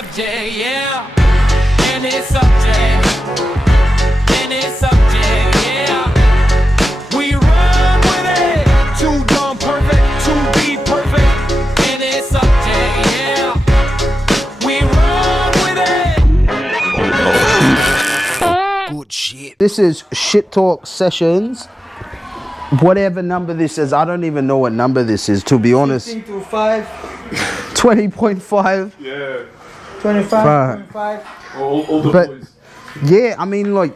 subject, yeah. Any subject. Any subject, yeah. We run with it. Too dumb perfect to be perfect. Any subject, yeah. We run with it. Good shit. This is Shit Talk Sessions. Whatever number this is, I don't even know what number this is, to be honest. 16 to 5. 20.5. Yeah. 25, 25. All the But boys. yeah, I mean, like,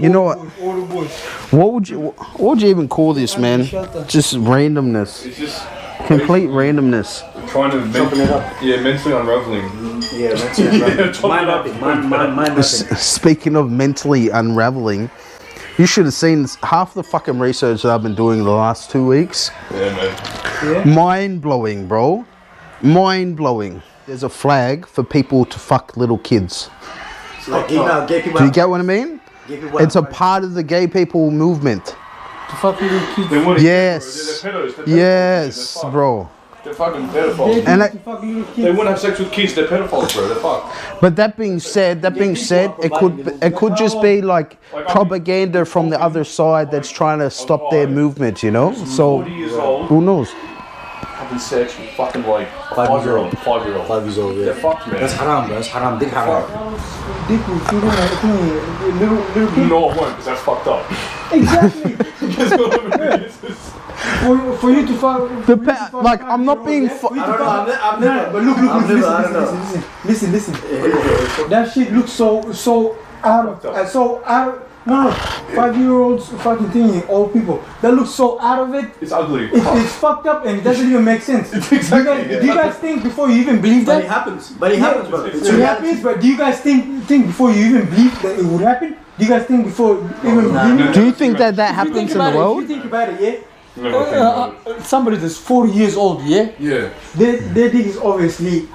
you know what? All the boys. What would you even call this, man? Just randomness, It's just complete randomness. trying to mentally unraveling. Yeah, that's it. Mind Speaking of mentally unraveling, you should have seen half the fucking research that I've been doing the last 2 weeks. Yeah, man. Yeah. Mind blowing, bro. Mind blowing. There's a flag for people to fuck little kids. Like gay people. Do you get what I mean? Gay people It's a part of the gay people movement. to fuck little kids. They want to Yes. They're pedos. Yes, bro. They're fucking pedophiles. And To fuck little kids. They want to have sex with kids. They're pedophiles, bro. They're fucked. But that being said, it could just be like propaganda from the other side that's trying to stop their movement, you know? So 40 years old, who knows? having sex with fucking like 5 years old. 5-year-old. 5 years old, yeah. They're fucked, man. That's haram, bro. That's haram. Big haram. Dick will feed him like little kid. No, I won't, because that's fucked up. Exactly. That's what I mean. It's just- For you to fuck. Like, I'm not being. I don't know. I've never. But look, I don't know. listen. That shit looks so out of no, 5-year-olds fucking thing, old people. That looks so out of it. It's ugly. It's fucked up and it doesn't even make sense. Exactly, Do you guys think before you even believe But that? it happens. But it happens, bro. It's It reality. happens, but do you guys think before you even believe that it would happen? Do you guys think before even believing? Do you think that If you happens think in the about it, world? If you think about it, yeah. Never think about it. Somebody that's 40 years old, yeah. Yeah. Their dick is obviously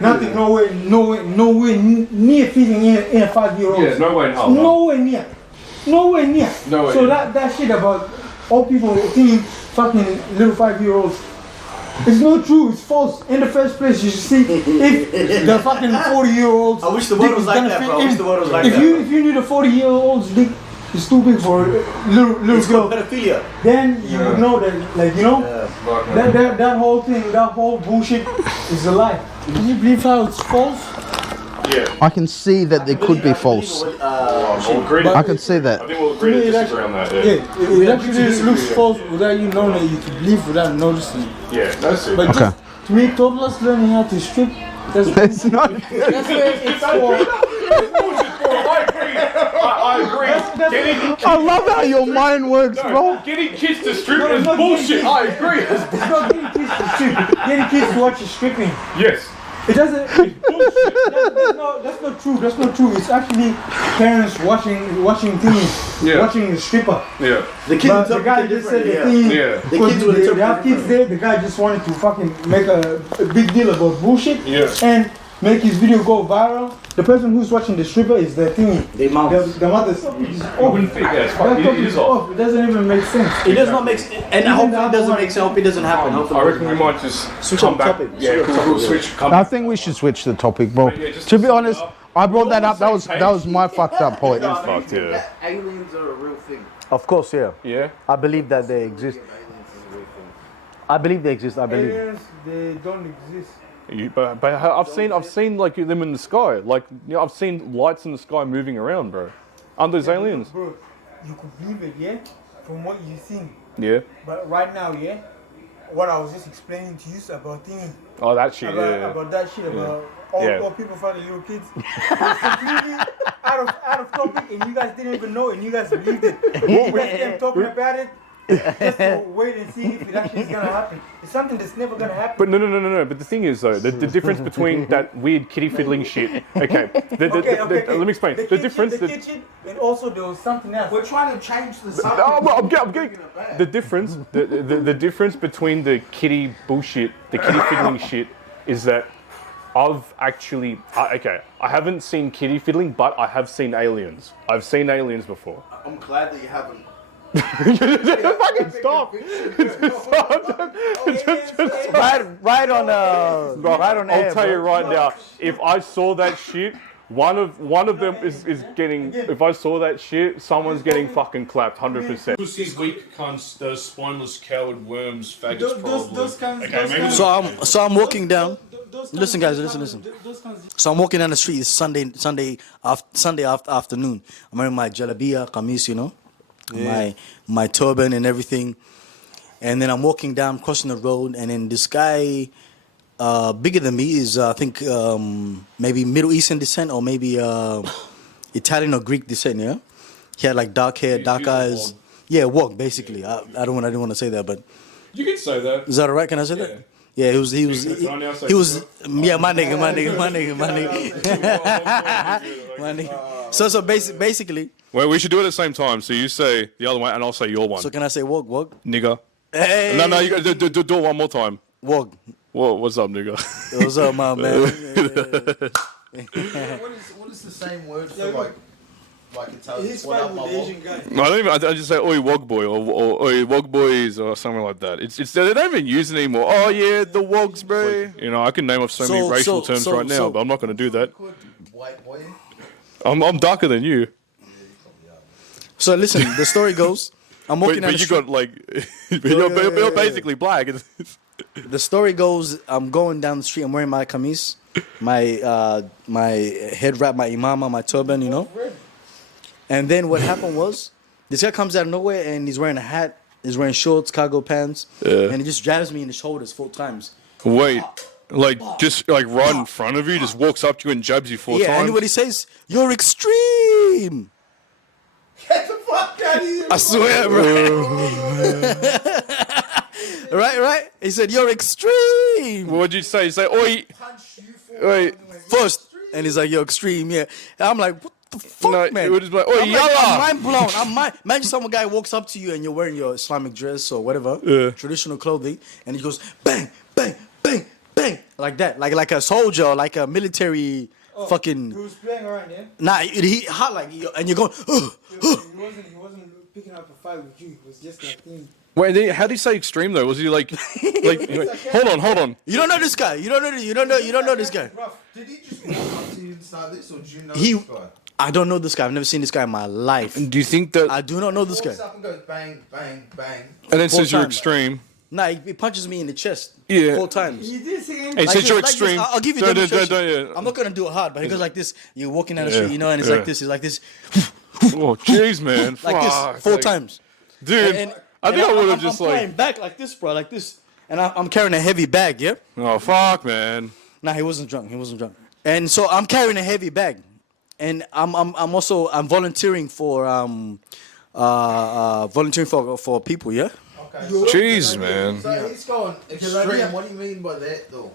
nothing, nowhere near fitting in a 5-year-old. Yeah, no way in hell. Nowhere near. Nowhere near. No way. So that shit about old people thinking fucking little 5-year-olds, it's not true, it's false. In the first place, you should see if the fucking 40-year-olds. I wish the world was like that, bro. I wish the world was like that. If you knew the 40-year-old's dick is too big for a little It's girl, called pedophilia. then you would know that, like, you know, Fuck, man. that whole thing, that whole bullshit is a lie. Do you believe how it's false? Yeah. I can see that there could be false. We'll agree to- I can see I that. think we'll agree to disagree on that. Yeah. It actually looks false without you knowing that you could believe without noticing. Yeah, that's it. But Okay. just, to me, toddlers learning how to strip, that's It's not. where it's for. I agree. Getting I love how your mind works, bro. Getting kids to strip No, is not bullshit. getting I agree. It's not getting kids to strip, getting kids to watch you stripping. Yes. It doesn't. It's bullshit. That's not true. That's not true. It's actually parents watching things, Yeah. watching the stripper. Yeah. The kids But the guy interpret it just said the differently, thing. Yeah. The kids will They interpret have it kids there. The guy just wanted to fucking make a big deal about bullshit Yeah. and make his video go viral. The person who's watching the stripper is the thing. They mount. The mother's. I wouldn't think. Yeah, it's That fucking. topic It is is off. off. It doesn't even make sense. It does not make sense. And hopefully it doesn't make sense. Hope it doesn't happen. Hopefully I it reckon we doesn't happen. might just Switch come up back. topic. Yeah, Switch up we'll topic, switch. Come I back. think we should switch the topic, bro. Yeah, just To be sum it honest, up. I brought that up. That Same was my fucked up point. Fucked, yeah. Aliens are a real thing. Of course, yeah. Yeah. I believe that they exist. I believe they exist. I believe. Aliens, they don't exist. But I've seen like them in the sky. Like, you know, I've seen lights in the sky moving around, bro. Aren't those aliens? Bro, you could believe it, yeah, from what you think. Yeah. But right now, yeah, what I was just explaining to you about thinking. Oh, that shit. About Yeah. that shit about Yeah. all people fucking little kids. It's completely out of topic, and you guys didn't even know, and you guys believed it. You guys kept talking about it just to wait and see if it actually is gonna happen. It's something that's never gonna happen. But no. But the thing is, though, the difference between that weird kitty fiddling shit. Okay. Let me explain. The difference. the kitchen, and also there was something else. We're trying to change the subject. Oh, well, I'm getting the difference. The difference between the kitty bullshit, the kitty fiddling shit, is that I've actually I haven't seen kitty fiddling, but I have seen aliens. I've seen aliens before. I'm glad that you haven't. Fucking stop. Right on right on air. I'll tell you bro. right now, if I saw that shit, one of them is getting. If I saw that shit, someone's getting fucking clapped, 100%. These weak cunts, those spineless coward worms, faggots, probably. Those kinds. Okay, maybe So I'm walking down. Listen, guys, listen. Those kinds. So I'm walking down the street. It's Sunday afternoon. I'm wearing my jalabiya, kameez, you know, my turban and everything. And then I'm walking down, crossing the road, and then this guy, bigger than me, is I think maybe Middle Eastern descent or maybe Italian or Greek descent. Yeah, he had like dark hair, dark eyes. Yeah, wog basically. I didn't want to say that, but you could say that. is that alright? Can I say that? Yeah, he was yeah, my nigga. So basically. Well, we should do it at the same time. So you say the other one, and I'll say your one. So can I say wog? Nigga. Hey. No, you got to do it one more time. Wog. Whoa, what's up, nigga? What's up, my man? What is the same word for like Italian? He's fighting with the Asian guy. I don't even. I just say oi wog boy or oi wog boys or something like that. It's they don't even use it anymore. Oh yeah, the wogs, bro. You know, I can name off so many racial terms right now, but I'm not going to do that. White boy. I'm darker than you. So listen, the story goes, I'm walking down the But you street. got like, you're basically black. The story goes, I'm going down the street. I'm wearing my kameez, my head wrap, my imama, my turban, you know. And then what happened was, this guy comes out of nowhere and he's wearing a hat, he's wearing shorts, cargo pants, and he just jabs me in the shoulders 4 times. Wait, like just like right in front of you, just walks up to you and jabs you 4 times. Yeah, and what he says, you're extreme. Get the fuck out of here. I swear, bro. Right? He said, you're extreme. What'd you say? You say, oi, wait. First, and he's like, you're extreme, yeah. And I'm like, what the fuck, No, man? it would just be like, oi, I'm yalla. mind blown. Imagine some guy walks up to you and you're wearing your Islamic dress or whatever, traditional clothing, and he goes, bang, bang, bang, bang, like that, like a soldier, or like a military fucking. He was playing around, yeah? Nah, he hot like, and you're going, He wasn't picking up a fight with you. It was just like thing. Wait, how did he say extreme though? Was he like, hold on? you don't know this guy. You don't know this guy. Did he just walk up to you and start this, or do you know He, this guy? I don't know this guy. I've never seen this guy in my life. Do you think that? I do not know this Walks guy. up and goes bang, bang, bang. And then 4 says you're times. extreme. Nah, he punches me in the chest. Yeah. 4 times. He did say Hey, anything. says you're Like this. extreme. I'll give you Don't, demonstration. yeah. I'm not gonna do it hard, but he goes like this. You're walking down the Yeah, street, you know, and it's yeah. like this. He's like this, Oh, jeez, man. like Fuck. this, 4 times. Dude, I think I would have I'm just flying like, back like this, bro, like this, and I'm carrying a heavy bag. Yeah. oh fuck, man. Nah, he wasn't drunk. And so I'm carrying a heavy bag, and I'm also volunteering for for people. Yeah. Okay. Jeez, man. So he's going extreme. What do you mean by that, though?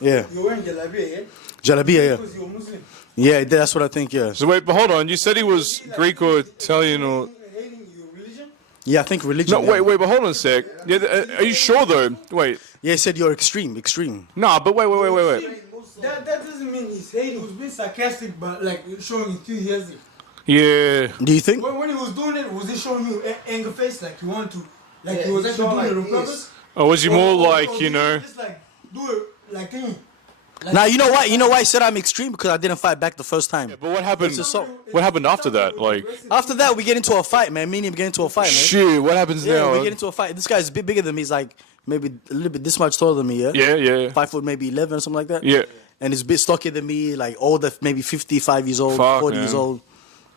Yeah. You're wearing jalabiya, yeah? Jalabiya. Yeah. Because you're Muslim. Yeah, that's what I think. Yeah. So wait, but hold on. You said he was Greek or Italian or? Hating your religion? Yeah, I think religion. No, yeah. wait, but hold on a sec. Yeah, are you sure though? Wait. Yeah, he said you're extreme. Nah, but wait. That doesn't mean he's hating. He was being sarcastic, but like showing enthusiasm. Yeah. Do you think? When he was doing it, was he showing you anger face? Like he wanted to, like Yeah, he was he's actually showing doing it on like purpose? this. Or was he more like, Or you know? Just like do it like thing. Like, Now you know why? You know why I said I'm extreme? Because I didn't fight back the first time. But what happened? It's assault. What happened after that? Like, After that, we get into a fight, man. Me and him get into a fight, man. shit. What happens Yeah, now? we get into a fight. This guy's a bit bigger than me. He's like maybe a little bit this much taller than me. Yeah. Yeah. 5 foot, maybe 11 or something like that. Yeah. And he's a bit stockier than me, like older, maybe 55 years old, Fuck, 40 years man. old.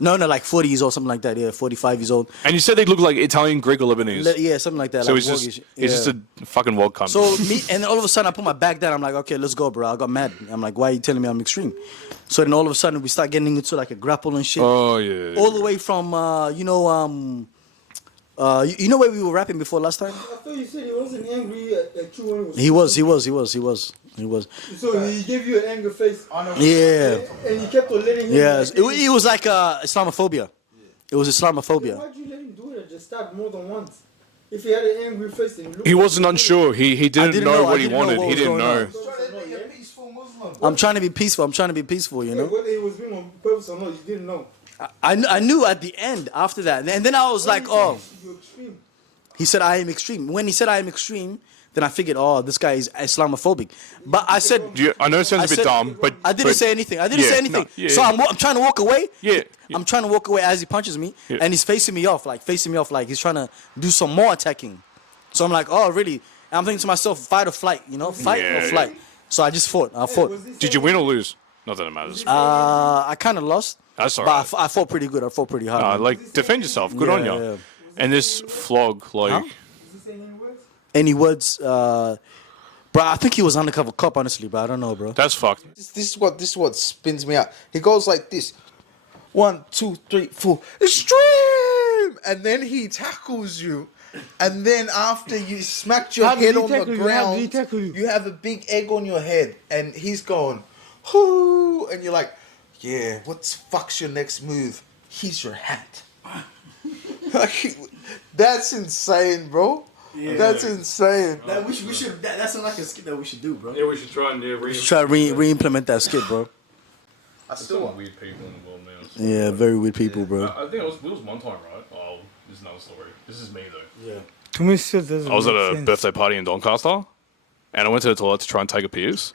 No, like 40 years old, something like that. Yeah, 45 years old. And you said they look like Italian, Greek, or Lebanese. Yeah, something like that. So like he's just woggish. he's just a fucking wild cunt. So me, and then all of a sudden I put my bag down. I'm like, okay, let's go, bro. I got mad. I'm like, why are you telling me I'm extreme? So then all of a sudden we start getting into like a grapple and shit. oh yeah. All the way from you know where we were rapping before last time? I thought you said he wasn't angry at you when he was. He was. So he gave you an anger face. Yeah. And you kept on letting him. Yes. like, It was like Islamophobia. It was Islamophobia. Why'd you let him do it? Just start more than once. If he had an angry face, then He wasn't unsure. He didn't didn't know know- I what he didn't know wanted. what He was didn't going know. on. Trying to be a peaceful Muslim. I'm trying to be peaceful. You know. Whether he was being on purpose or not, you didn't know. I knew at the end after that, and then I was like, oh. He said I am extreme. When he said I am extreme, then I figured, oh, this guy is Islamophobic. But I said, I know it sounds a bit dumb, but I didn't say anything. I didn't say anything. No, yeah, so I'm trying to walk away. Yeah. I'm trying to walk away as he punches me, and he's facing me off like he's trying to do some more attacking. So I'm like, oh, really? And I'm thinking to myself, fight or flight, fight or flight. So I just fought. I fought. Did you win or lose? Not that it matters. I kind of lost. That's all right. But I fought pretty good. I fought pretty hard. Like, defend yourself. Good on you. Yeah. And this flog, like... Any words? Bro, I think he was undercover cop, honestly, but I don't know, bro. That's fucked. This is what spins me out. He goes like this. 1, 2, 3, 4. Extreme! And then he tackles you. And then after you smacked your head on the ground, you have a big egg on your head. And he's going, whoo! And you're like, yeah, what the fuck's your next move? Here's your hat. That's insane, bro. Yeah. That's insane. We should. That's not like a skit that we should do, bro. Yeah, we should try and re-implement that skit, bro. I still want weird people in the world now. So Yeah, very weird people, bro. I think it was one time, right? Oh, this is another story. This is me though. Yeah. To me, still doesn't I was at make a sense. birthday party in Doncaster, and I went to the toilet to try and take a piss.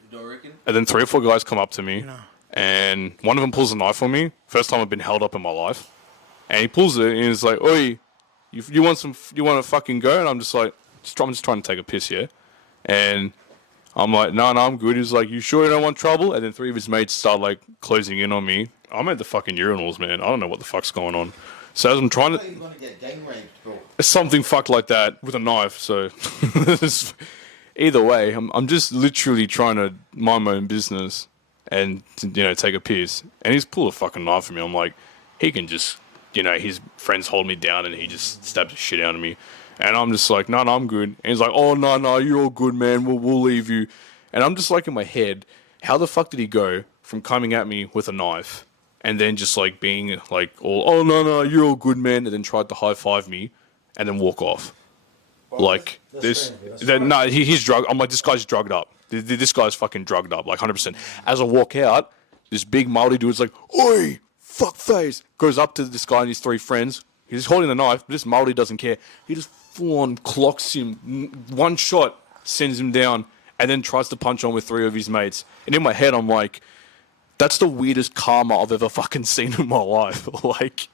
And then 3 or 4 guys come up to me, and one of them pulls a knife on me. First time I've been held up in my life. And he pulls it, and he's like, "Oi, you want to fucking go?" And I'm just like, I'm just trying to take a piss here. And I'm like, no, I'm good. He's like, "You sure you don't want trouble?" And then 3 of his mates start like closing in on me. I'm at the fucking urinals, man. I don't know what the fuck's going on. So as I'm trying to... You're gonna get gang raped, bro. Something fucked like that with a knife, so... Either way, I'm just literally trying to mind my own business and, take a piss. And he's pulled a fucking knife at me. I'm like, he can just... his friends hold me down and he just stabs the shit out of me. And I'm just like, no, I'm good. And he's like, oh, no, you're all good, man. We'll leave you. And I'm just like in my head, how the fuck did he go from coming at me with a knife and then just like being like, all, oh, no, you're all good, man. And then tried to high five me and then walk off. Like, he's drugged. I'm like, this guy's drugged up. This guy's fucking drugged up, like 100%. As I walk out, this big Maori dude's like, oi, fuck face. Goes up to this guy and his 3 friends. He's holding the knife, but this Maori doesn't care. He just full on clocks him. One shot sends him down and then tries to punch on with 3 of his mates. And in my head, I'm like, that's the weirdest karma I've ever fucking seen in my life. Like,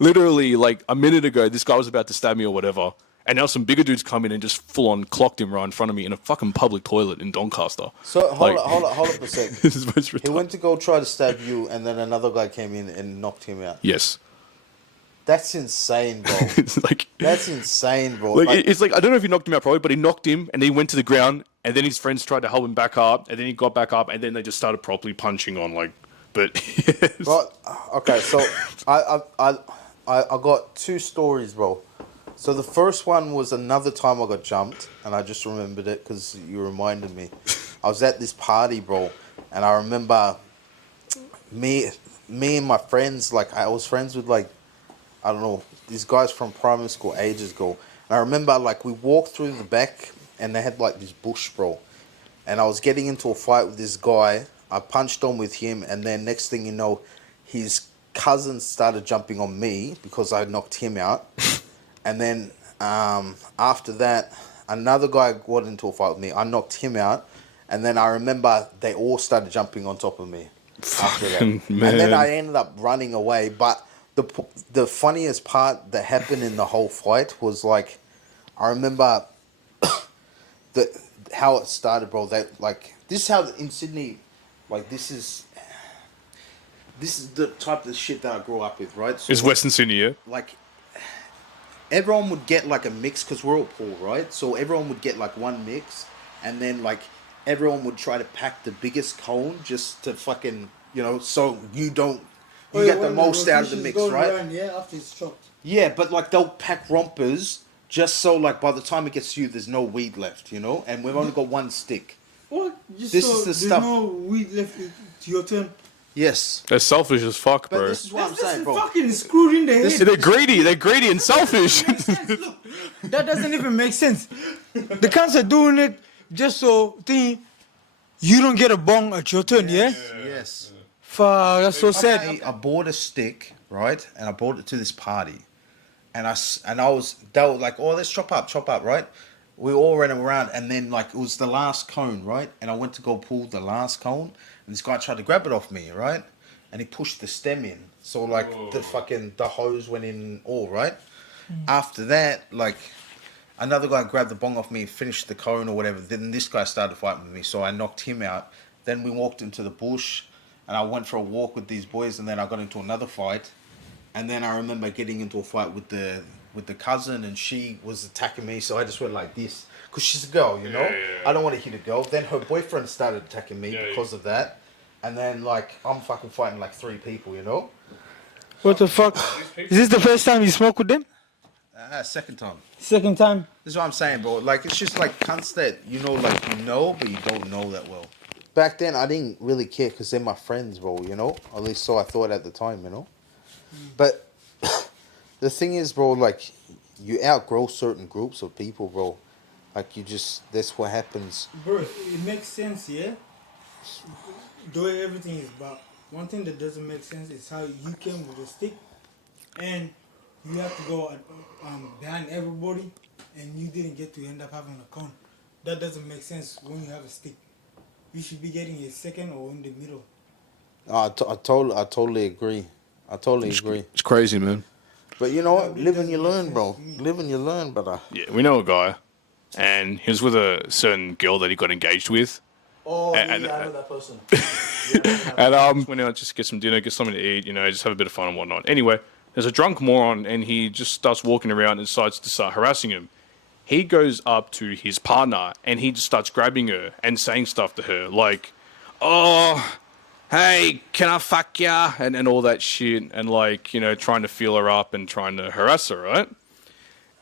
literally, like a minute ago, this guy was about to stab me or whatever. And now some bigger dudes come in and just full on clocked him right in front of me in a fucking public toilet in Doncaster. So hold up a sec. This is most He went to go try to stab you, and then another guy came in and knocked him out. Yes. That's insane, bro. It's like, That's insane, bro. like, it's like, I don't know if he knocked him out probably, but he knocked him and then he went to the ground and then his friends tried to help him back up and then he got back up and then they just started properly punching on like, but yes. Right, okay, so I got 2 stories, bro. So the first one was another time I got jumped, and I just remembered it because you reminded me. I was at this party, bro, and I remember me and my friends, like I was friends with like, I don't know, these guys from primary school ages ago. And I remember like we walked through the back and they had like this bush, bro. And I was getting into a fight with this guy. I punched on with him, and then next thing you know, his cousin started jumping on me because I knocked him out. And then after that, another guy got into a fight with me. I knocked him out. And then I remember they all started jumping on top of me. After that. Man. And then I ended up running away. But the funniest part that happened in the whole fight was like, I remember how it started, bro. That like this is how in Sydney, like this is the type of shit that I grew up with, right? So It's Western Sydney, yeah? like everyone would get like a mix because we're all poor, right? So everyone would get like one mix, and then like everyone would try to pack the biggest cone just to fucking, so you get the most out of the mix, right? After it's chopped. Yeah, but like they'll pack rompers just so like by the time it gets to you, there's no weed left, and we've only got one stick. What? Just This so is the there's stuff. no weed left. It's your turn. Yes, They're selfish as fuck, but bro. this is what I'm That's saying, bro. fucking screwed in the head. They're greedy and selfish. Look, that doesn't even make sense. The cunts are doing it just so you don't get a bong at your turn, yeah? Yes. Fuck, that's so sad. I bought a stick right? And I brought it to this party, and they were like, oh, let's chop up, right? We all ran around, and then like it was the last cone, right? And I went to go pull the last cone, and this guy tried to grab it off me, right? And he pushed the stem in, so like the hose went in all, right? After that, like another guy grabbed the bong off me, finished the cone or whatever. Then this guy started fighting with me, so I knocked him out. Then we walked into the bush, and I went for a walk with these boys, and then I got into another fight. And then I remember getting into a fight with the cousin, and she was attacking me, so I just went like this, because she's a girl, you know? I don't want to hit a girl. Then her boyfriend started attacking me because of that. And then, like, I'm fucking fighting like 3 people, you know? What the fuck? Is this the first time you smoke with them? Second time. Second time? This is what I'm saying, bro. Like, it's just like cunts that, you know, but you don't know that well. Back then, I didn't really care because they're my friends, bro, you know? At least so I thought at the time, you know? But the thing is, bro, like, you outgrow certain groups of people, bro. Like, that's what happens. Bro, it makes sense, yeah? The way everything is, but one thing that doesn't make sense is how you came with a stick and you have to go behind everybody and you didn't get to end up having a cone. That doesn't make sense when you have a stick. You should be getting a second or in the middle. I totally agree. I totally agree. It's crazy, man. But you know what? Live and you learn, bro. Live and you learn, brother. Yeah, we know a guy, and he was with a certain girl that he got engaged with. Oh, And- yeah, I know that person. And went out just to get some dinner, get something to eat, you know, just have a bit of fun and whatnot. Anyway, there's a drunk moron, and he just starts walking around and decides to start harassing him. He goes up to his partner, and he just starts grabbing her and saying stuff to her, like, oh, hey, can I fuck ya? And all that shit, and like, you know, trying to feel her up and trying to harass her, right?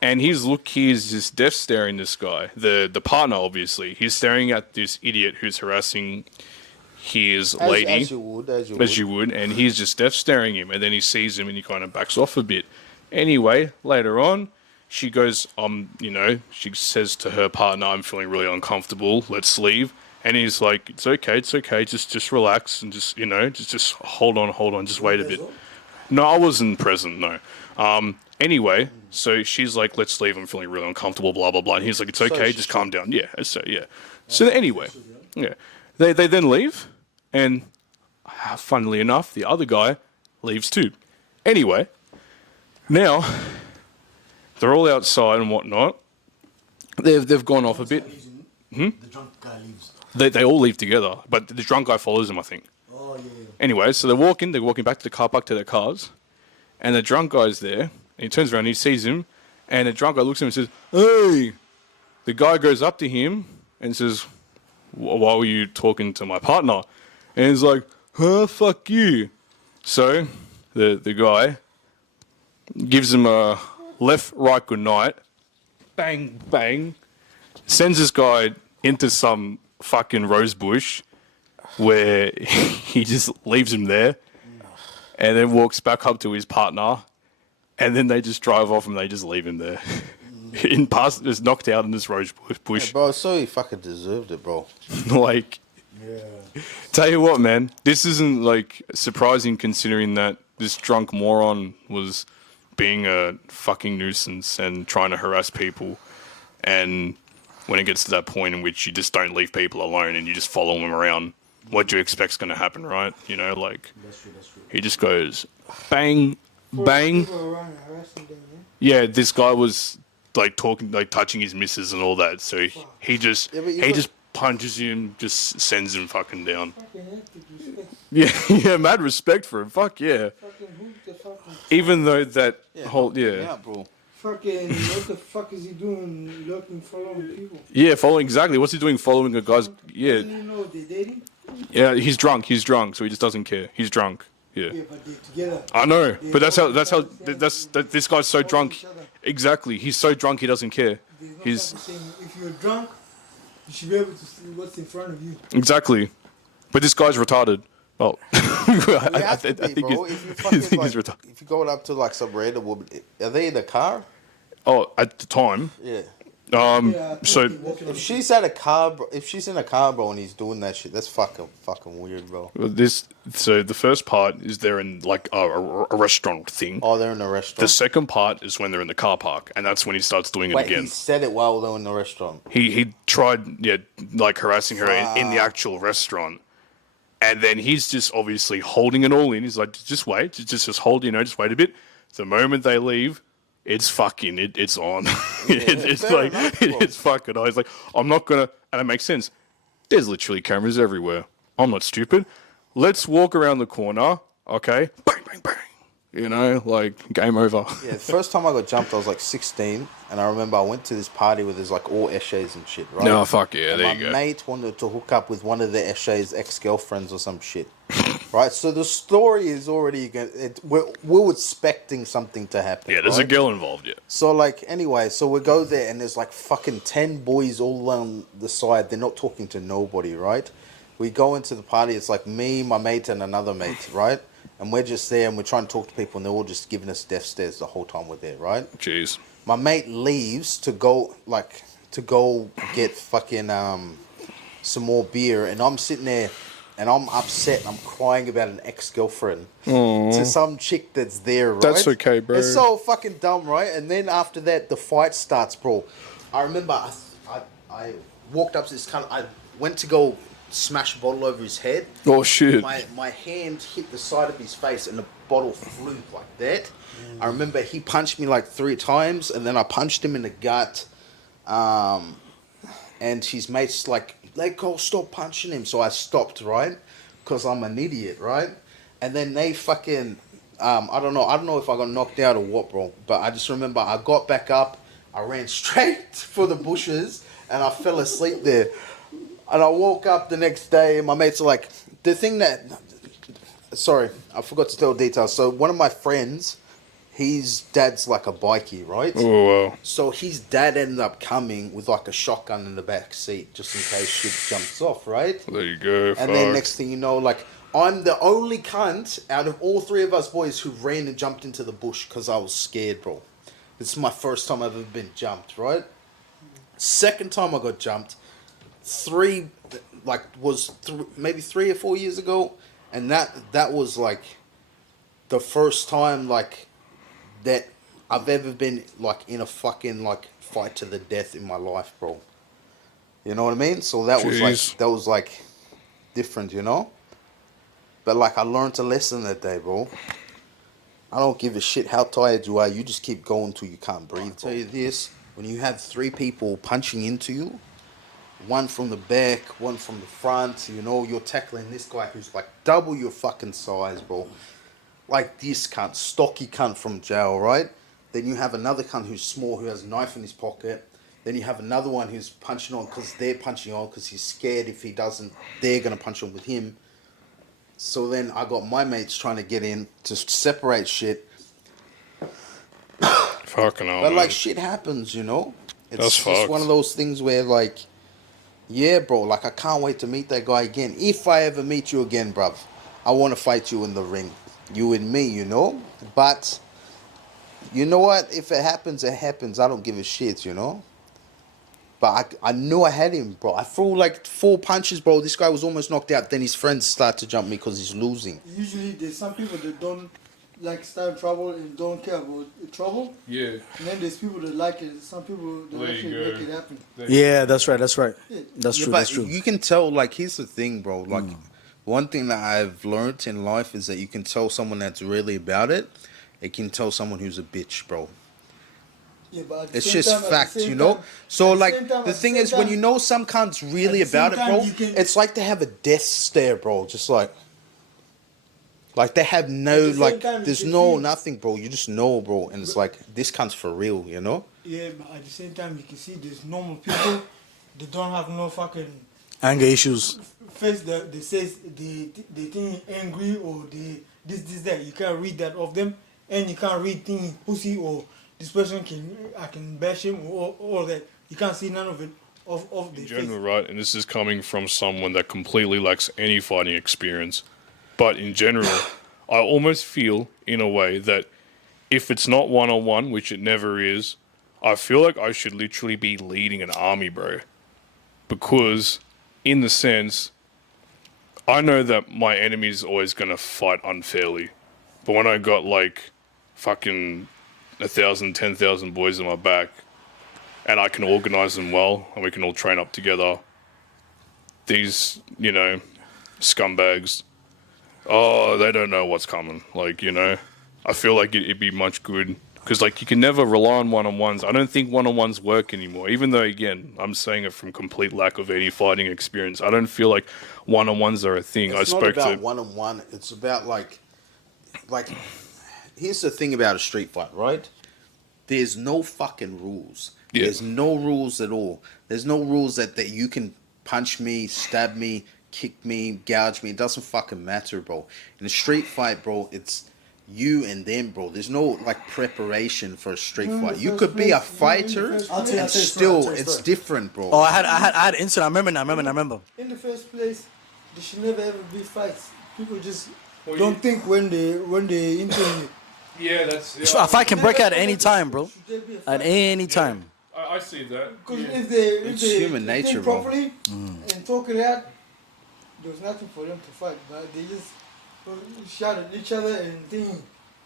And he's just death staring this guy, the partner, obviously. He's staring at this idiot who's harassing his lady. As you would. And he's just death staring him. And then he sees him and he kind of backs off a bit. Anyway, later on, she goes, you know, she says to her partner, I'm feeling really uncomfortable. Let's leave. And he's like, it's okay. Just relax and just, you know, just hold on. Just wait a bit. No, I wasn't present. No. Anyway, so she's like, let's leave. I'm feeling really uncomfortable, blah, blah, blah. And he's like, it's okay. Just calm down. Yeah. So, yeah. So anyway, yeah. They then leave. And funnily enough, the other guy leaves too. Anyway, now they're all outside and whatnot. They've gone off a bit. The drunk guy leaves. They all leave together, but the drunk guy follows them, I think. Oh, yeah. Anyway, so they're walking back to the car park to their cars, and the drunk guy's there, and he turns around and he sees him, and the drunk guy looks at him and says, hey! The guy goes up to him and says, why were you talking to my partner? And he's like, huh, fuck you. So, the guy gives him a left, right, good night, bang, bang, sends this guy into some fucking rose bush where he just leaves him there and then walks back up to his partner and then they just drive off and they just leave him there. Just knocked out in this rose bush. Yeah, bro, so he fucking deserved it, bro. Like, tell you what, man, this isn't like surprising considering that this drunk moron was being a fucking nuisance and trying to harass people. And when it gets to that point in which you just don't leave people alone and you just follow them around, what do you expect's going to happen, right? You know, like, That's true. he just goes bang, bang. People around harassing them, yeah? Yeah, this guy was like talking, like touching his missus and all that. So he just punches him, just sends him fucking down. Fucking hectic respect. Yeah, mad respect for him. Fuck yeah. Fucking who the fucking... Even though that whole Yeah, bro. Fucking, what the fuck is he doing looking, following people? Yeah, following exactly. What's he doing? Following a guy's. Doesn't Yeah, he know they're dating? yeah. He's drunk, so he just doesn't care. He's drunk. Yeah. Yeah, but they're together. I know, They but that's follow how each other, this guy's so follow drunk. each other. Exactly, he's so drunk he doesn't care. There's no He's fucking saying, if you're drunk, you should be able to see what's in front of you. exactly, but this guy's retarded. Well, You I have to be, think bro. he's, If you I fucking think like, he's retarded. if you go up to like some random woman, are they in the car? Oh, at the time, Yeah. So If she's at a car, if she's in a car, bro, and he's doing that shit, that's fucking weird, bro. so the first part is they're in like a restaurant thing. Oh, they're in a The restaurant. second part is when they're in the car park, and that's when he starts doing it Wait, again. he said it while they were in the restaurant. He tried, like harassing her in the actual restaurant. And then he's just obviously holding it all in. He's like, just wait, just hold, just wait a bit. The moment they leave, it's fucking, it's on. It's fair like, enough, bro. it's fucking on. He's like, I'm not gonna, and it makes sense. There's literally cameras everywhere. I'm not stupid. Let's walk around the corner, okay? Bang, bang, bang. Like, game over. Yeah, the first time I got jumped, I was like 16, and I remember I went to this party where there's like all Eshays and shit, right? No, fuck yeah, And there you go. my mate wanted to hook up with one of the Eshay's ex-girlfriends or some shit, right? So the story is already, we're expecting something to happen. Yeah, there's a right? girl involved, yeah. So like, anyway, so we go there, and there's like fucking 10 boys all on the side. They're not talking to nobody, right? We go into the party, it's like me, my mate, and another mate, right? And we're just there, and we're trying to talk to people, and they're all just giving us death stares the whole time we're there, right? Jeez. My mate leaves to go get fucking some more beer, and I'm sitting there, and I'm upset, and I'm crying about an ex-girlfriend to some chick that's there, right? That's okay, bro. It's so fucking dumb, right? And then after that, the fight starts, bro. I remember I walked up to this cunt, I went to go smash a bottle over his head. Oh, shit. My hand hit the side of his face, and the bottle flew like that. I remember he punched me like 3 times, and then I punched him in the gut. And his mate's like, let go, stop punching him. So I stopped, right? Because I'm an idiot, right? And then they fucking, I don't know if I got knocked out or what, bro. But I just remember I got back up, I ran straight for the bushes, and I fell asleep there. And I woke up the next day, and my mates are like, sorry, I forgot to tell details. So one of my friends, his dad's like a bikie, right? Oh, wow. So his dad ended up coming with like a shotgun in the back seat, just in case shit jumps off, right? There you go. And then next thing you know, like, I'm the only cunt out of all 3 of us boys who ran and jumped into the bush because I was scared, bro. This is my first time I've ever been jumped, right? Second time I got jumped, maybe 3 or 4 years ago, and that was like the first time like that I've ever been like in a fucking like fight to the death in my life, bro. You know what I mean? So that was like different, you know? But like I learned a lesson that day, bro. I don't give a shit how tired you are, you just keep going till you can't breathe. I'll tell you this, when you have 3 people punching into you, one from the back, one from the front, you know, you're tackling this guy who's like double your fucking size, bro. Like this cunt, stocky cunt from jail, right? Then you have another cunt who's small, who has a knife in his pocket. Then you have another one who's punching on because they're punching on because he's scared if he doesn't, they're going to punch on with him. So then I got my mates trying to get in to separate shit. Fucking hell. But like man. shit happens, you know? It's That's just fucked. one of those things where like, yeah, bro, like I can't wait to meet that guy again. If I ever meet you again, bruv, I want to fight you in the ring. You and me, you know? But, you know what? If it happens, it happens. I don't give a shit, you know? But I knew I had him, bro. I threw like 4 punches, bro. This guy was almost knocked out. Then his friends start to jump me because he's losing. Usually there's some people that don't like start trouble and don't care about trouble. Yeah. And then there's people that like it. Some people that There you actually go. make it happen. Yeah, that's right. That's right. That's Yeah, true. but That's true. you can tell, like, here's the thing, bro. Like, one thing that I've learned in life is that you can tell someone that's really about it. You can tell someone who's a bitch, bro. Yeah, but at the It's same just time, at the facts, same you know? time- So, at the like, same time- the at thing same is, when time- you know some cunt's really at the about same it, time, bro, you can- it's like they have a death stare, bro. Just like they have no, At the same like, time, you there's can no see- nothing, bro. You just know, bro. And it's like, this cunt's for real, you know? Yeah, but at the same time, you can see there's normal people. They don't have no fucking Anger issues. face that they says they think angry or they this that. You can't read that of them, and you can't read things pussy or this person I can bash him or all that. You can't see none of it of the In face. general, right? And this is coming from someone that completely lacks any fighting experience. But in general, I almost feel, in a way, that if it's not one-on-one, which it never is, I feel like I should literally be leading an army, bro. Because, in the sense, I know that my enemy's always gonna fight unfairly. But when I got like fucking 1,000, 10,000 boys on my back, and I can organize them well, and we can all train up together, these, you know, scumbags, oh, they don't know what's coming. Like, you know, I feel like it'd be much good. Because, like, you can never rely on one-on-ones. I don't think one-on-ones work anymore. Even though, again, I'm saying it from complete lack of any fighting experience. I don't feel like one-on-ones are a thing. It's not about one-on-one. It's about, like, here's the thing about a street fight, right? There's no fucking rules. Yeah. There's no rules at all. There's no rules that you can punch me, stab me, kick me, gouge me. It doesn't fucking matter, bro. In a street fight, bro, it's you and them, bro. There's no like preparation for a street fight. You could be a fighter and still it's different, bro. Oh, I had an incident. I remember. In the first place, there should never ever be fights. People just don't think when they into. Yeah, that's... A fight can break out at any time, bro. At any time. I see that. Because if they human think nature, bro. properly and talk it out, there's nothing for them to fight. But they just shout at each other and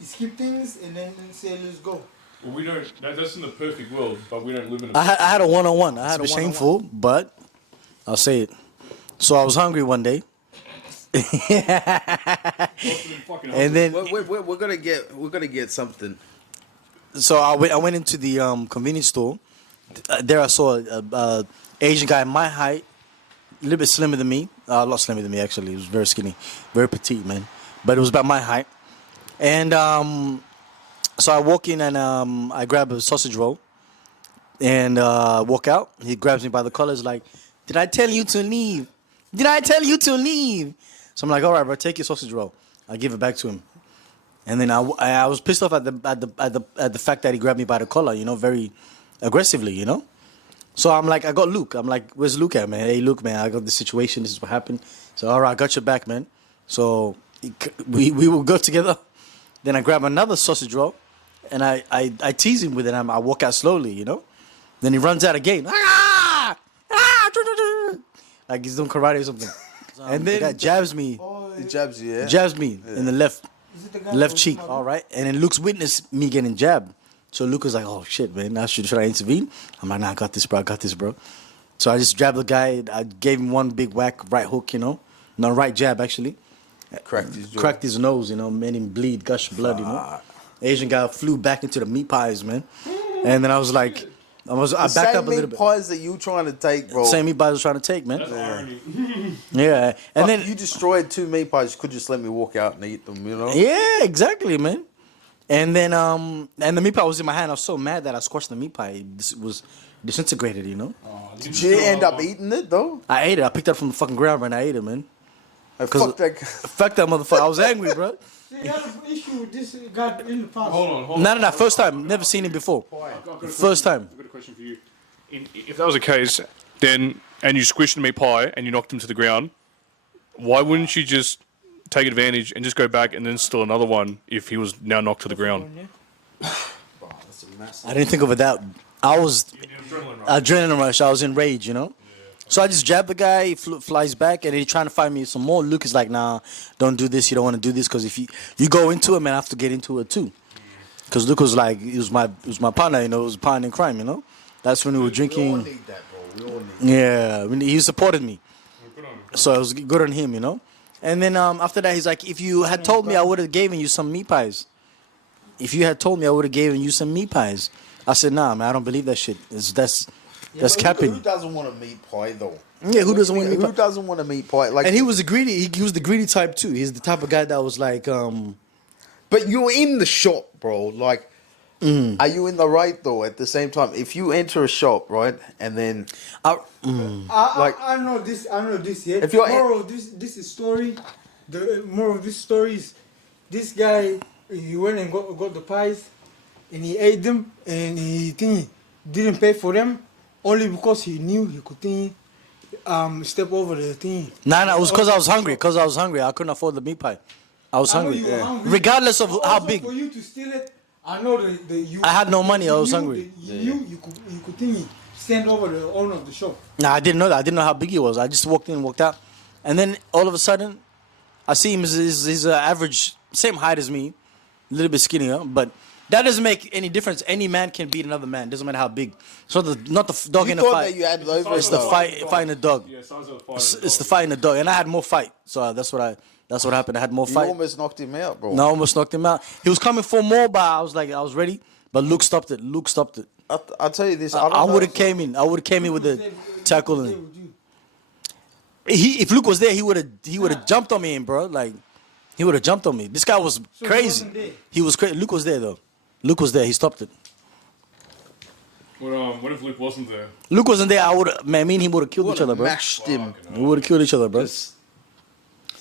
skip things and then say let's go. Well, we don't... That's in the perfect world, but we don't live in a... I had a one-on-one. I had a shameful, but I'll say it. So I was hungry one day. And then we're gonna get something. so I went into the convenience store. There I saw a Asian guy my height, a little bit slimmer than me. A lot slimmer than me actually. He was very skinny, very petite, man. But it was about my height. And so I walk in and I grab a sausage roll and walk out. He grabs me by the collar. He's like, "Did I tell you to leave? Did I tell you to leave?" So I'm like, "All right, bro, take your sausage roll." I give it back to him. And then I was pissed off at the fact that he grabbed me by the collar, you know, very aggressively, you know. So I'm like, I got Luke. I'm like, "Where's Luke at, man? Hey, Luke, man, I got this situation. This is what happened." So all right, I got your back, man. So we will go together. Then I grab another sausage roll, and I tease him with it. I walk out slowly, you know. Then he runs out again. Like he's doing karate or something. And then the guy jabs me. He jabs you, yeah? Jabs me in the left Left cheek. All right. And then Luke's witnessed me getting jabbed. So Luke was like, "Oh shit, man, now should I intervene?" I'm like, "Nah, I got this, bro. So I just jabbed the guy. I gave him one big whack, right hook, you know. No, right jab actually. Cracked his nose, you know, made him bleed, gush blood, you know. Asian guy flew back into the meat pies, man. And then I was like, I backed up a little bit. Same meat pies that you trying to take, bro. Same meat pies I was trying to take, man. That's irony. Yeah. And then you destroyed 2 meat pies. You could just let me walk out and eat them, you know? yeah, exactly, man. And then and the meat pie was in my hand. I was so mad that I squashed the meat pie. It was disintegrated, you know. Did you end up eating it, though? I ate it. I picked it up from the fucking ground and I ate it, man. Fuck that. Fuck that motherfucker. I was angry, bro. See, you have an issue with this guy in the past. Hold on. No, first time. Never seen him before. First time. I've got a question for you. If that was the case, then, and you squished the meat pie and you knocked him to the ground, why wouldn't you just take advantage and just go back and then steal another one if he was now knocked to the ground? I didn't think of it that. I was adrenaline rush. I was in rage, you know. So I just jabbed the guy. He flies back, and then he's trying to find me some more. Luke is like, "Nah, don't do this. You don't want to do this because if you go into it, man, I have to get into it too." Because Luke was like, he was my partner, you know. It was a partner in crime, you know. That's when we were drinking. We all need that, bro. We all need that. Yeah, I mean, he supported me, so it was good on him, you know. And then after that, he's like, "If you had told me, I would have given you some meat pies. If you had told me, I would have given you some meat pies." I said, "Nah, man, I don't believe that shit. That's capping." Who doesn't want a meat pie, though? Yeah, who doesn't want a meat pie? Who doesn't want a meat pie? Like, And he was the greedy. He was the greedy type too. He's the type of guy that was like, But you're in the shop, bro. Like, are you in the right though? At the same time, if you enter a shop, right, and then I know this. I know this yet. If you're moral of this is story. The moral of this story is this guy. He went and got the pies, and he ate them, and he didn't pay for them, only because he knew he could step over the thing. Nah, it was because I was hungry. I couldn't afford the meat pie. I was I know hungry. you were hungry. Regardless of how Also, big. for you to steal it, I know the you. I had no money, I was you- hungry. You could think he stand over the owner of the shop. Nah, I didn't know that. I didn't know how big he was. I just walked in and walked out. And then all of a sudden, I see him. He's average, same height as me, a little bit skinnier. But that doesn't make any difference. Any man can beat another man. Doesn't matter how big. So not the dog You in the thought fight. that you had leverage. It's the though. fighting the dog. Yeah, size of the fight. It's the fighting the dog, and I had more fight. So that's what happened. I had more You fight. almost knocked him out, bro. No, I almost knocked him out. He was coming for more, but I was ready. But Luke stopped it. I'll tell you this. I would have came in. I would have came in with the tackle. And if Luke was there, he would have jumped on me, bro. Like he would have jumped on me. This guy was crazy. He was crazy. Luke was there though. Luke was there. He stopped it. What if Luke wasn't there? Luke wasn't there. Me and him would have killed each other, bro. Mashed him. We would have killed each other, bro.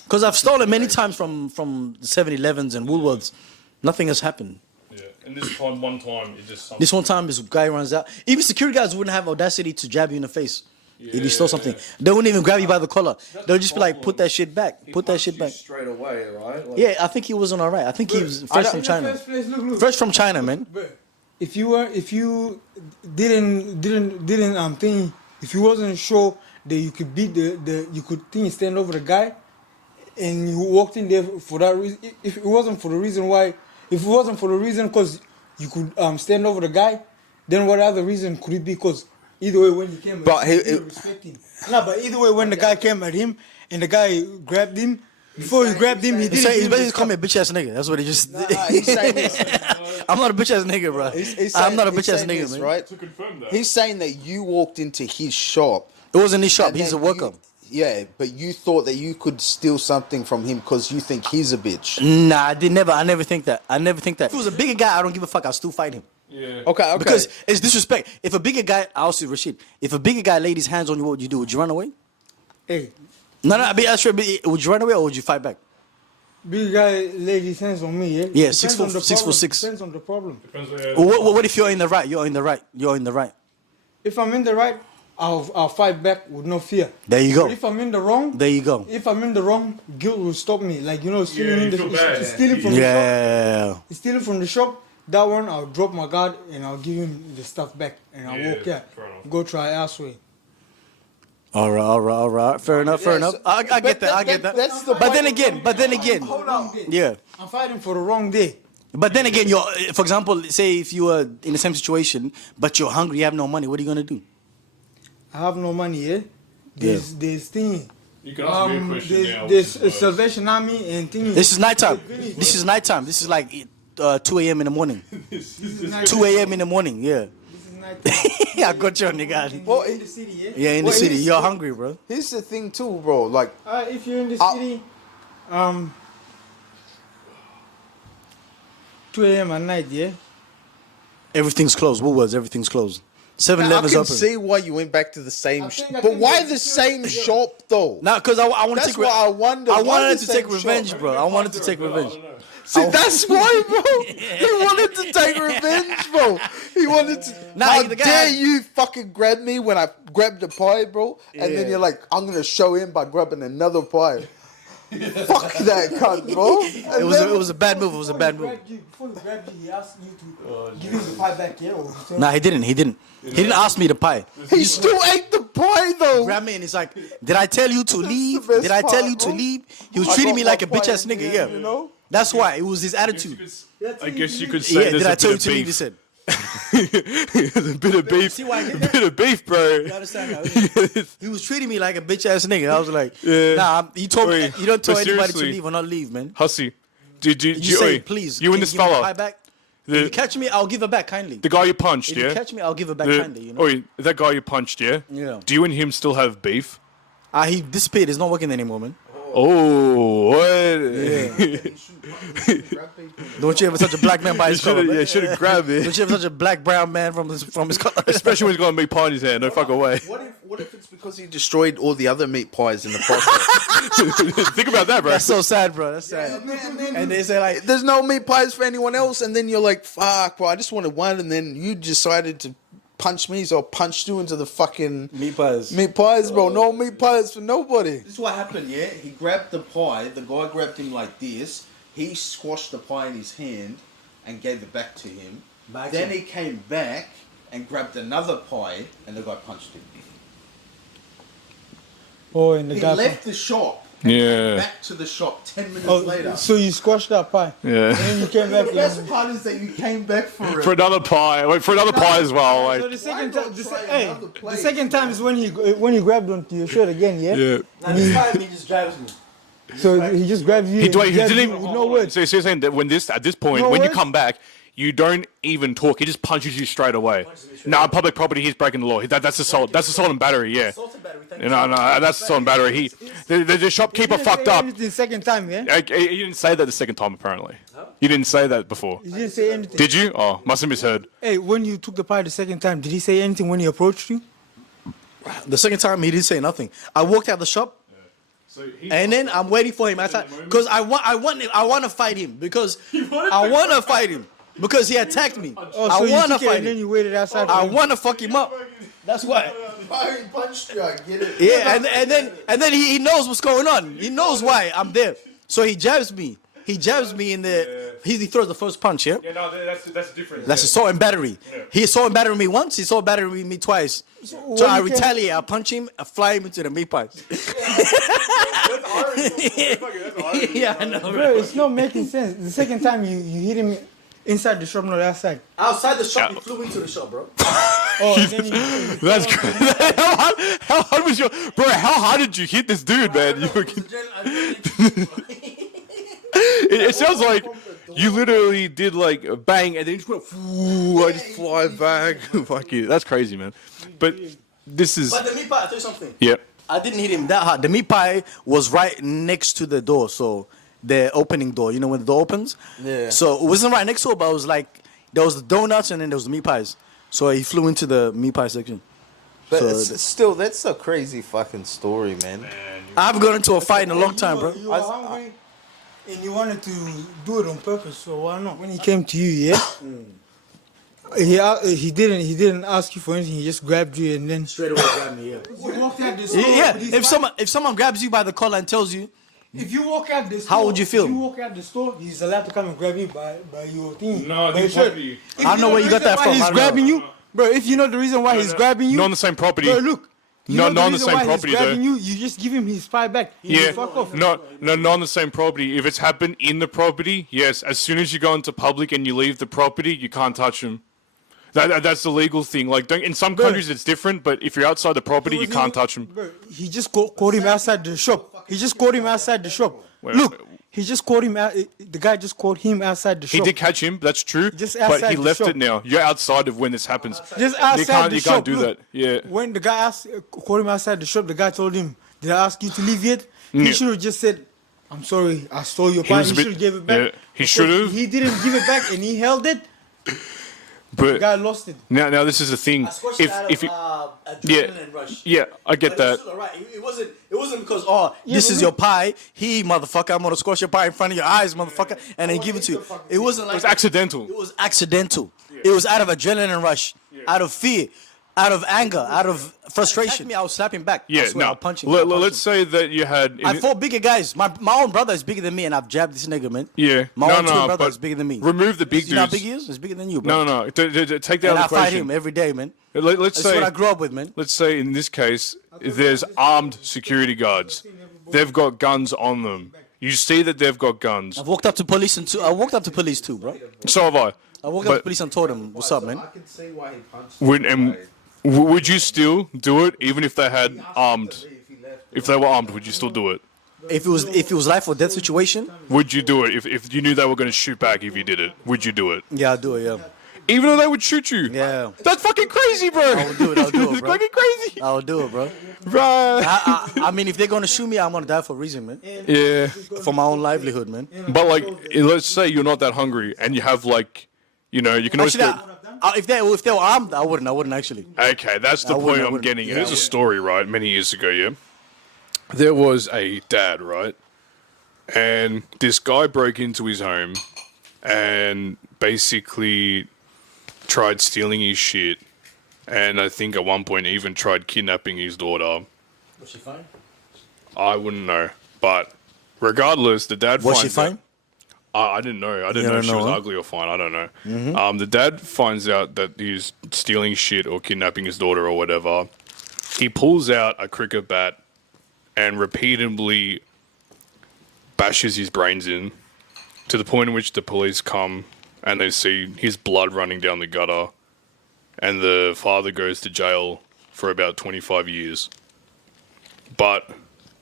Because I've stolen many times from the 7-Elevens and Woolworths. Nothing has happened. Yeah. And this one time, it just. This one time, this guy runs out. Even security guards wouldn't have audacity to jab you in the face if you stole something. They wouldn't even grab you by the collar. They'll just be like, "Put that shit back. Put that shit back." Straight away, right? Like, Yeah, I think he wasn't alright. I think he was fresh from China. First place, look. Fresh from China, man. But if you didn't think, if you wasn't sure that you could beat you could think stand over the guy, and you walked in there for that reason. If it wasn't for the reason because you could stand over the guy, then what other reason could it be? Because either way, when he came, But he respect him. No, but either way, when the guy came at him and the guy grabbed him, before he grabbed him, he He's didn't. basically calling me a bitch ass nigga. That's what he just did. He's saying this. I'm not a bitch ass nigga, bro. I'm not a bitch ass nigga, man. right? To confirm that. He's saying that you walked into his shop. It wasn't his shop. and He's a then worker. Yeah, but you thought that you could steal something from him because you think he's a bitch. Nah, I never think that. If it was a bigger guy, I don't give a fuck. I'll still fight him. Yeah. Okay. Because it's disrespect. If a bigger guy, I'll see Rashid. If a bigger guy laid his hands on you, what would you do? Would you run away? Hey, No, I mean, sure, would you run away or would you fight back? big guy laid his hands on me. Yeah. Yeah, Depends 6'4", on the 6'6". problem. Depends on the problem. Depends where. What if you're in the right? You're in the right. If I'm in the right, I'll fight back with no fear. There you go. But if I'm in the wrong, There you go. if I'm in the wrong, guilt will stop me. Like stealing you in the feel bad. stealing from the shop. Yeah. Stealing from the shop. That one, I'll drop my guard and I'll give him the stuff back and I'll Yeah, walk out. fair enough. Go try elsewhere. All right. Fair enough. I get that. That's the But then again, yeah. I'm fighting for the wrong day. But then again, for example, say if you were in the same situation, but you're hungry, you have no money, what are you gonna do? I have no money, yeah. There's thing. You can ask me a question now. There's which is, Salvation Army and thing. This is nighttime. This is like 2 a.m. in the morning. 2 a.m. in the morning, yeah. This is night. Yeah, I got you, nigga. Well, in the city, yeah. Yeah, in the Well, city, he's- you're hungry, bro. Here's the thing too, bro. Like, If you're in the I'll- city, 2 a.m. at night, yeah. Everything's closed. Woolworths, everything's closed. I 7-Eleven's can open. see why you went back to the same. I think But why that's the same shop though? Nah, because I want to That's take. what I wonder. I Why wanted the to take same revenge, shop? bro. I wanted to take revenge. See, that's why, bro. He wanted to take revenge, bro. He wanted to. Nah, How the guy dare had- you fucking grab me when I grabbed the pie, bro? And then Yeah. you're like, I'm gonna show him by grabbing another pie. Fuck that cunt, bro. It was a bad move. It was a bad move. Before he grabbed you, he asked you to give him the pie back, yeah. Or Nah, he didn't. He didn't ask me to pie. He still ate the pie though. Grabbed me and he's like, "Did I tell you to leave? best Did I tell part, you to bro. leave?" He was I treating got me my like a bitch pie ass in the nigga. end, Yeah, you know? that's why. It was his attitude. I guess you could say Yeah, there's did I a tell you bit to of leave? He beef. said. There's a bit of beef. See why I get A that? bit of beef, bro. You understand now? He was treating me like a bitch ass nigga. I was like, Yeah. "Nah, you told me Wait, you don't tell but anybody to seriously. leave or not leave, man. Hussy, did you You say, oi, please. You can and this give me the pie fella, back? If you the catch me, I'll give it back kindly. the guy you punched, If you yeah. catch me, I'll give it back The- kindly. You know. Oi, that guy you punched, yeah. Yeah. Do you and him still have beef? He disappeared. He's not working anymore, man. Oh, what? Don't you ever touch a black man by his collar, man? should have grabbed it. Don't you ever touch a black brown man from his collar? Especially when he's got a meat pie in his hand. No fucking way. What if it's because he destroyed all the other meat pies in the process? Think about that, bro. That's so sad, bro. That's sad. And they say like, There's no meat pies for anyone else, and then you're like, fuck, bro, I just wanted one, and then you decided to punch me, so I punched you into the fucking meat pies. meat pies, bro. No meat pies for nobody. This is what happened, yeah? He grabbed the pie. The guy grabbed him like this. He squashed the pie in his hand. and gave it back to him. By Then accident. he came back and grabbed another pie, and the guy punched him. Oh, and the He guy. left the shop and Yeah. came back to the shop 10 minutes Oh, later. so you squashed that pie. Yeah. And then you came back. The best part is that you came back for it. For another pie. Wait, for another pie as well. So Like, the second not time, try hey, another the place, second time is when he grabbed onto your shirt again, yeah. yeah. Now this time he just drives me. So he just grabs you. He, and wait, he grabs didn't you even. with no words. So you're saying that when this, at this point, No when you words? come back, you don't even talk. He just punches you straight away. No, on public property, he's breaking the law. That's assault. That's assault and battery. Yeah. Assault and battery, thank No, no, that's assault and battery. The shopkeeper fucked up. The second time, yeah. You didn't say that the second time, apparently. You didn't say that before. He didn't say anything. Did you? Oh, must have misheard. Hey, when you took the pie the second time, did he say anything when he approached you? The second time he didn't say nothing. I walked out the shop. And then I'm waiting for him outside because I want to fight him because I want to fight him because he attacked me. Oh, I so you want to took it fight and then him. you waited outside. I for him. want to fuck him up. That's why. Oh, he punched you, I get it. Yeah, and then he knows what's going on. He knows why I'm there. So he jabs me. He jabs me in the. He throws the first punch. Yeah. Yeah, no, that's different. That's assault and battery. He assault and battered me once. He assault and battered me twice. So when I you came- retaliate. I punch him. I fly him into the meat pies. Yeah, I know. Bro, it's not making sense. The second time you hit him inside the shop, not outside. Outside the shop, he flew into the shop, bro. Oh, and then you That's crazy. How hard was your bro? How hard did you hit this dude, man? It sounds like you literally did like a bang and then you just went, I just fly back. Fuck you. That's crazy, man. But this is But the meat pie, I'll tell you something. yeah. I didn't hit him that hard. The meat pie was right next to the door, so the opening door. You know when the door opens? Yeah. So it wasn't right next to it, but it was like there was the donuts and then there was the meat pies. So he flew into the meat pie section. But So it's still, that's a crazy fucking story, man. I haven't gone into a fight in a long time, bro. You were hungry and you wanted to do it on purpose, so why not? When he came to you, yeah, he didn't ask you for anything. He just grabbed you and then Straight away grabbed me, yeah. you walked out the store. Yeah, with his if someone grabs you by the collar and tells you, If you walk out the store, How would you feel? If you walk out the store, he's allowed to come and grab you by your thing. No, by your shirt. If I don't know where you got that why from. He's I don't know. grabbing you, bro. If you know the reason why he's grabbing you, Not on the same property. bro, look. You No, know not on the reason same why property, he's grabbing though. you just give him his pie back. Yeah, Fuck off. not on the same property. If it's happened in the property, yes. As soon as you go into public and you leave the property, you can't touch them. That's the legal thing. Like, in some countries it's different, but if you're outside the property, you can't touch them. Bro, he just caught him outside the shop. He just caught him outside the shop. Wait, Look, he just caught him out. The guy just caught him outside the He shop. did catch him. That's true. Just but outside he the left shop. it now. You're outside of when this happens. Just outside the You shop. can't do Look, that. Yeah. When the guy caught him outside the shop, the guy told him, "Did I ask you to leave yet?" He Yeah. should have just said, "I'm sorry, I stole your He pie." was He a bit- should have gave it back. yeah, he should have. He didn't give it back, and he held it. The But guy lost it. now this is the thing. I squashed it out If of you, adrenaline rush. yeah, I get But that. it's still alright. It wasn't because this but is your pie. Motherfucker, I'm gonna squash your pie in front of your eyes, motherfucker, and then give it to you. It wasn't like It was accidental. It was accidental. It was out of adrenaline rush, out of fear, out of anger, out of frustration. I was slapping back. I Yeah, swear, no. I'll punch him. Let's say that you had. I fought bigger guys. My own brother is bigger than me, and I've jabbed this nigga, man. Yeah, My no, own twin no, brother but is bigger than me. remove the big You know how dudes. big he is? He's bigger than you, bro. No, take that And out of I the fight equation. him every day, man. Let's That's what I say, grew up with, man. let's say in this case, there's armed security guards. They've got guns on them. You see that they've got guns. I've walked up to police I walked up to police too, bro. So have I. I walked up to But police and told them, "What's up, man?" I can see why he punched would you still do it even if they had armed? If they were armed, would you still do it? If it was life or death situation, Would you do it if you knew they were going to shoot back if you did it? Would you do it? yeah, I'll do it. Yeah, Even though they would shoot you? yeah, That's fucking crazy, bro. I'll do it. I'll do it, It's bro. fucking crazy. I'll do it, bro. Right. I mean, if they're gonna shoot me, I'm gonna die for a reason, man. Yeah. For my own livelihood, man. But like, let's say you're not that hungry and you have like, you can always Actually, go. if they were armed, I wouldn't actually. Okay, that's the I wouldn't, point I I'm wouldn't. getting at. Yeah, I There's a story, right, many years ago, yeah? There was a dad, right? And this guy broke into his home and basically tried stealing his shit. And I think at one point even tried kidnapping his daughter. Was she fine? I wouldn't know. But regardless, the dad Was she finds out- fine? I didn't know. I didn't know if she was ugly or fine. I don't know. The dad finds out that he's stealing shit or kidnapping his daughter or whatever. He pulls out a cricket bat and repeatedly bashes his brains in to the point in which the police come and they see his blood running down the gutter, and the father goes to jail for about 25 years. But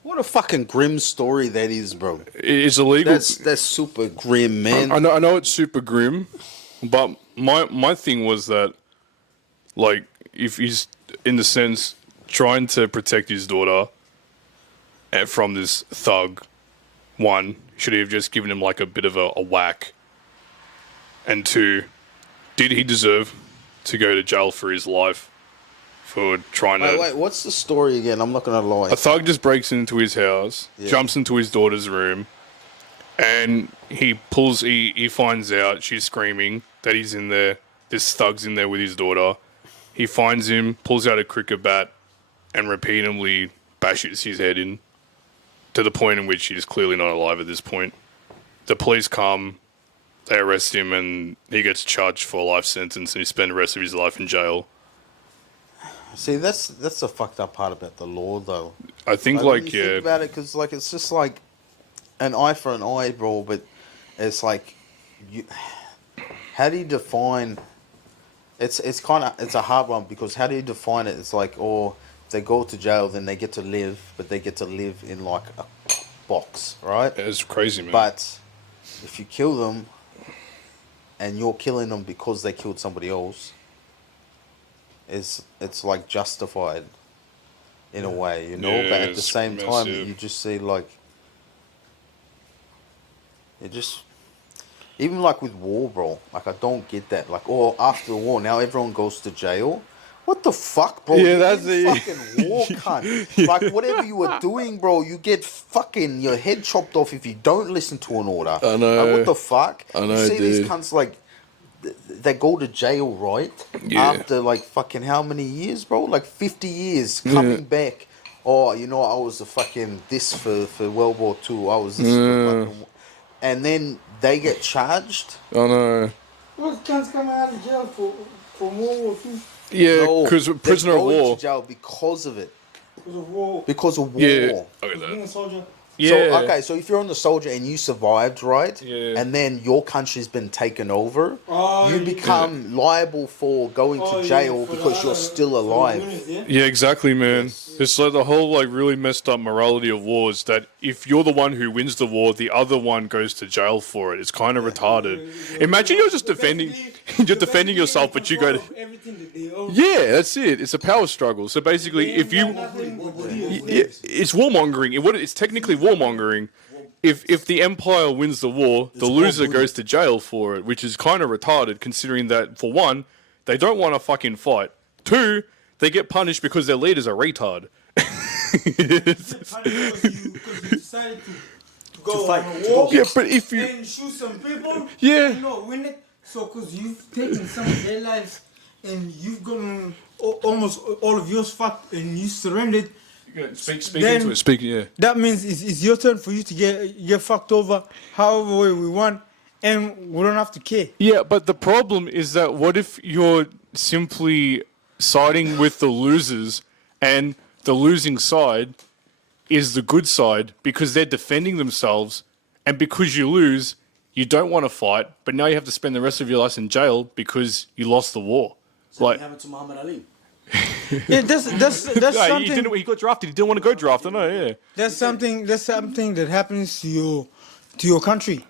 What a fucking grim story that is, bro. it's illegal. That's super grim, man. I know it's super grim, but my thing was that, like, if he's in the sense trying to protect his daughter from this thug, one, should he have just given him like a bit of a whack? And two, did he deserve to go to jail for his life for trying to... Wait, what's the story again? I'm not gonna lie. A thug just breaks into his house, jumps into his daughter's room, and he finds out she's screaming that he's in there. This thug's in there with his daughter. He finds him, pulls out a cricket bat, and repeatedly bashes his head in to the point in which he's clearly not alive at this point. The police come, they arrest him, and he gets charged for a life sentence, and he spends the rest of his life in jail. See, that's the fucked up part about the law, though. I think, when you think about it, because like it's just like an eye for an eye, bro. But it's like, how do you define? It's a hard one, because how do you define it? It's like, if they go to jail, then they get to live, but they get to live in like a box, right? It's crazy, man. But if you kill them, and you're killing them because they killed somebody else, it's like justified in a way, you know. Yeah, but at the it's same time, massive. you just see like, even like with war, bro. Like, I don't get that. Like, after the war, now everyone goes to jail. What the fuck, bro? Yeah, You're that's in it. fucking war, cunt. Like, whatever you were doing, bro, you get fucking your head chopped off if you don't listen to an order. I know. Like, what the fuck? I know, you see these dude. cunts, like, they go to jail, right? Yeah. After, like, fucking how many years, bro? Like, 50 years coming back. Oh, you know, I was a fucking this for World War II. I was this for fucking... And then they get charged. I know. What cunts coming out of jail for World War II? Yeah, No, because they're prisoner of going war. to jail because of it. Because of war. Because of war. Yeah. Look at Being that. a soldier. Yeah. So if you're on the soldier and you survived, right? Yeah. And then your country's been taken over, Oh, you yeah. become liable for going to jail because you're still alive. Yeah, exactly, man. It's like the whole like really messed up morality of wars that if you're the one who wins the war, the other one goes to jail for it. It's kind of retarded. Imagine you're just defending yourself, but you go to... Everything that they own. Yeah, that's it. It's a power struggle. So basically, if you... Yeah, it's warmongering. It's technically warmongering. If the empire wins the war, the loser goes to jail for it, which is kind of retarded, considering that, for one, they don't want to fucking fight. Two, they get punished because their leader's a retard. Because you decided to go fight, on a to go war Yeah, but if you... and shoot some people, Yeah. you know, win it. So, because you've taken some of their lives and you've gotten almost all of yours fucked and you surrendered, Speak Then- into it. Speak, yeah. that means it's your turn for you to get fucked over however way we want, and we don't have to care. Yeah, but the problem is that what if you're simply siding with the losers and the losing side is the good side because they're defending themselves, and because you lose, you don't want to fight, but now you have to spend the rest of your life in jail because you lost the war. What happened to Muhammad Ali? Yeah, that's Yeah, something. he got drafted. He didn't want to go draft. I know. Yeah. That's something that happens to your country.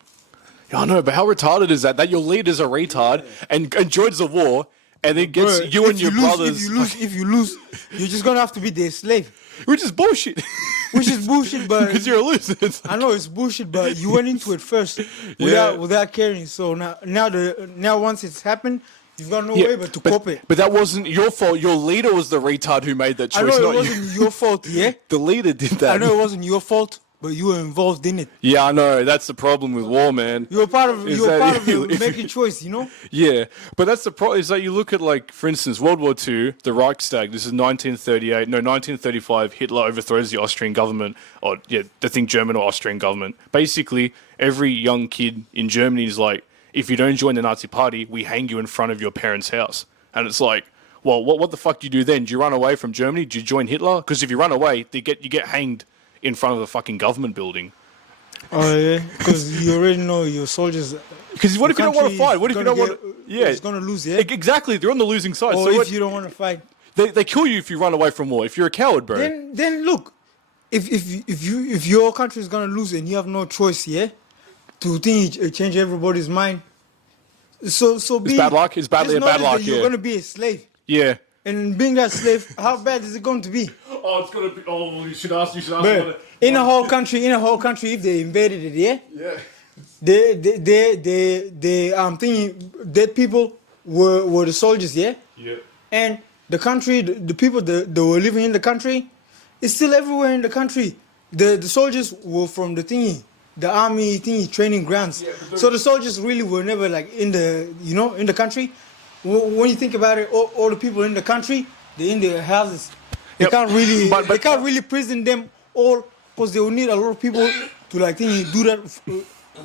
Yeah, I know, but how retarded is that? That your leader's a retard and joins the war, and then gets Bro, you if and your lose, brothers, If you lose, you're just gonna have to be their slave, which is bullshit. which is bullshit. But Because you're a loser. It's I know it's bullshit, but you went into it first without caring. So now once it's happened, you've got no way but to cop it. But that wasn't your fault. Your leader was the retard who made that I choice, know not it wasn't your fault, yeah. The leader did that. I know it wasn't your fault, but you were involved in it. Yeah, I know. That's the problem with war, man. You were part of. Is You were that part of if- making choice. You know. Yeah, but that's the problem. Is that you look at, like, for instance, World War II, the Reichstag. This is 1938. No, 1935. Hitler overthrows the Austrian government, or the German or Austrian government. Basically, every young kid in Germany is like, if you don't join the Nazi Party, we hang you in front of your parents' house. And it's like, well, what the fuck do you do then? Do you run away from Germany? Do you join Hitler? Because if you run away, you get hanged in front of the fucking government building. Oh yeah, because you already know your soldiers. Because what if you don't want to fight? What if you don't want to? Yeah, it's gonna lose. Yeah. Exactly. They're on the losing side. Or So if what, you don't want to fight, they kill you if you run away from war. If you're a coward, bro. then look, if your country is gonna lose and you have no choice, yeah, to change everybody's mind. So be. It's bad luck. It's bad just luck. that you're Yeah. gonna be a slave. Yeah. And being that slave, how bad is it going to be? Oh, it's gonna be. Oh, you should ask. But in a whole country, if they invaded it, yeah, Yeah. I'm thinking dead people were the soldiers, yeah, Yeah. and the country, the people that were living in the country, it's still everywhere in the country. The soldiers were from the army training grounds. So the soldiers really were never like in the country. When you think about it, all the people in the country, they're in their houses. They Yep. can't really, But- they can't really prison them all because they will need a lot of people to like do that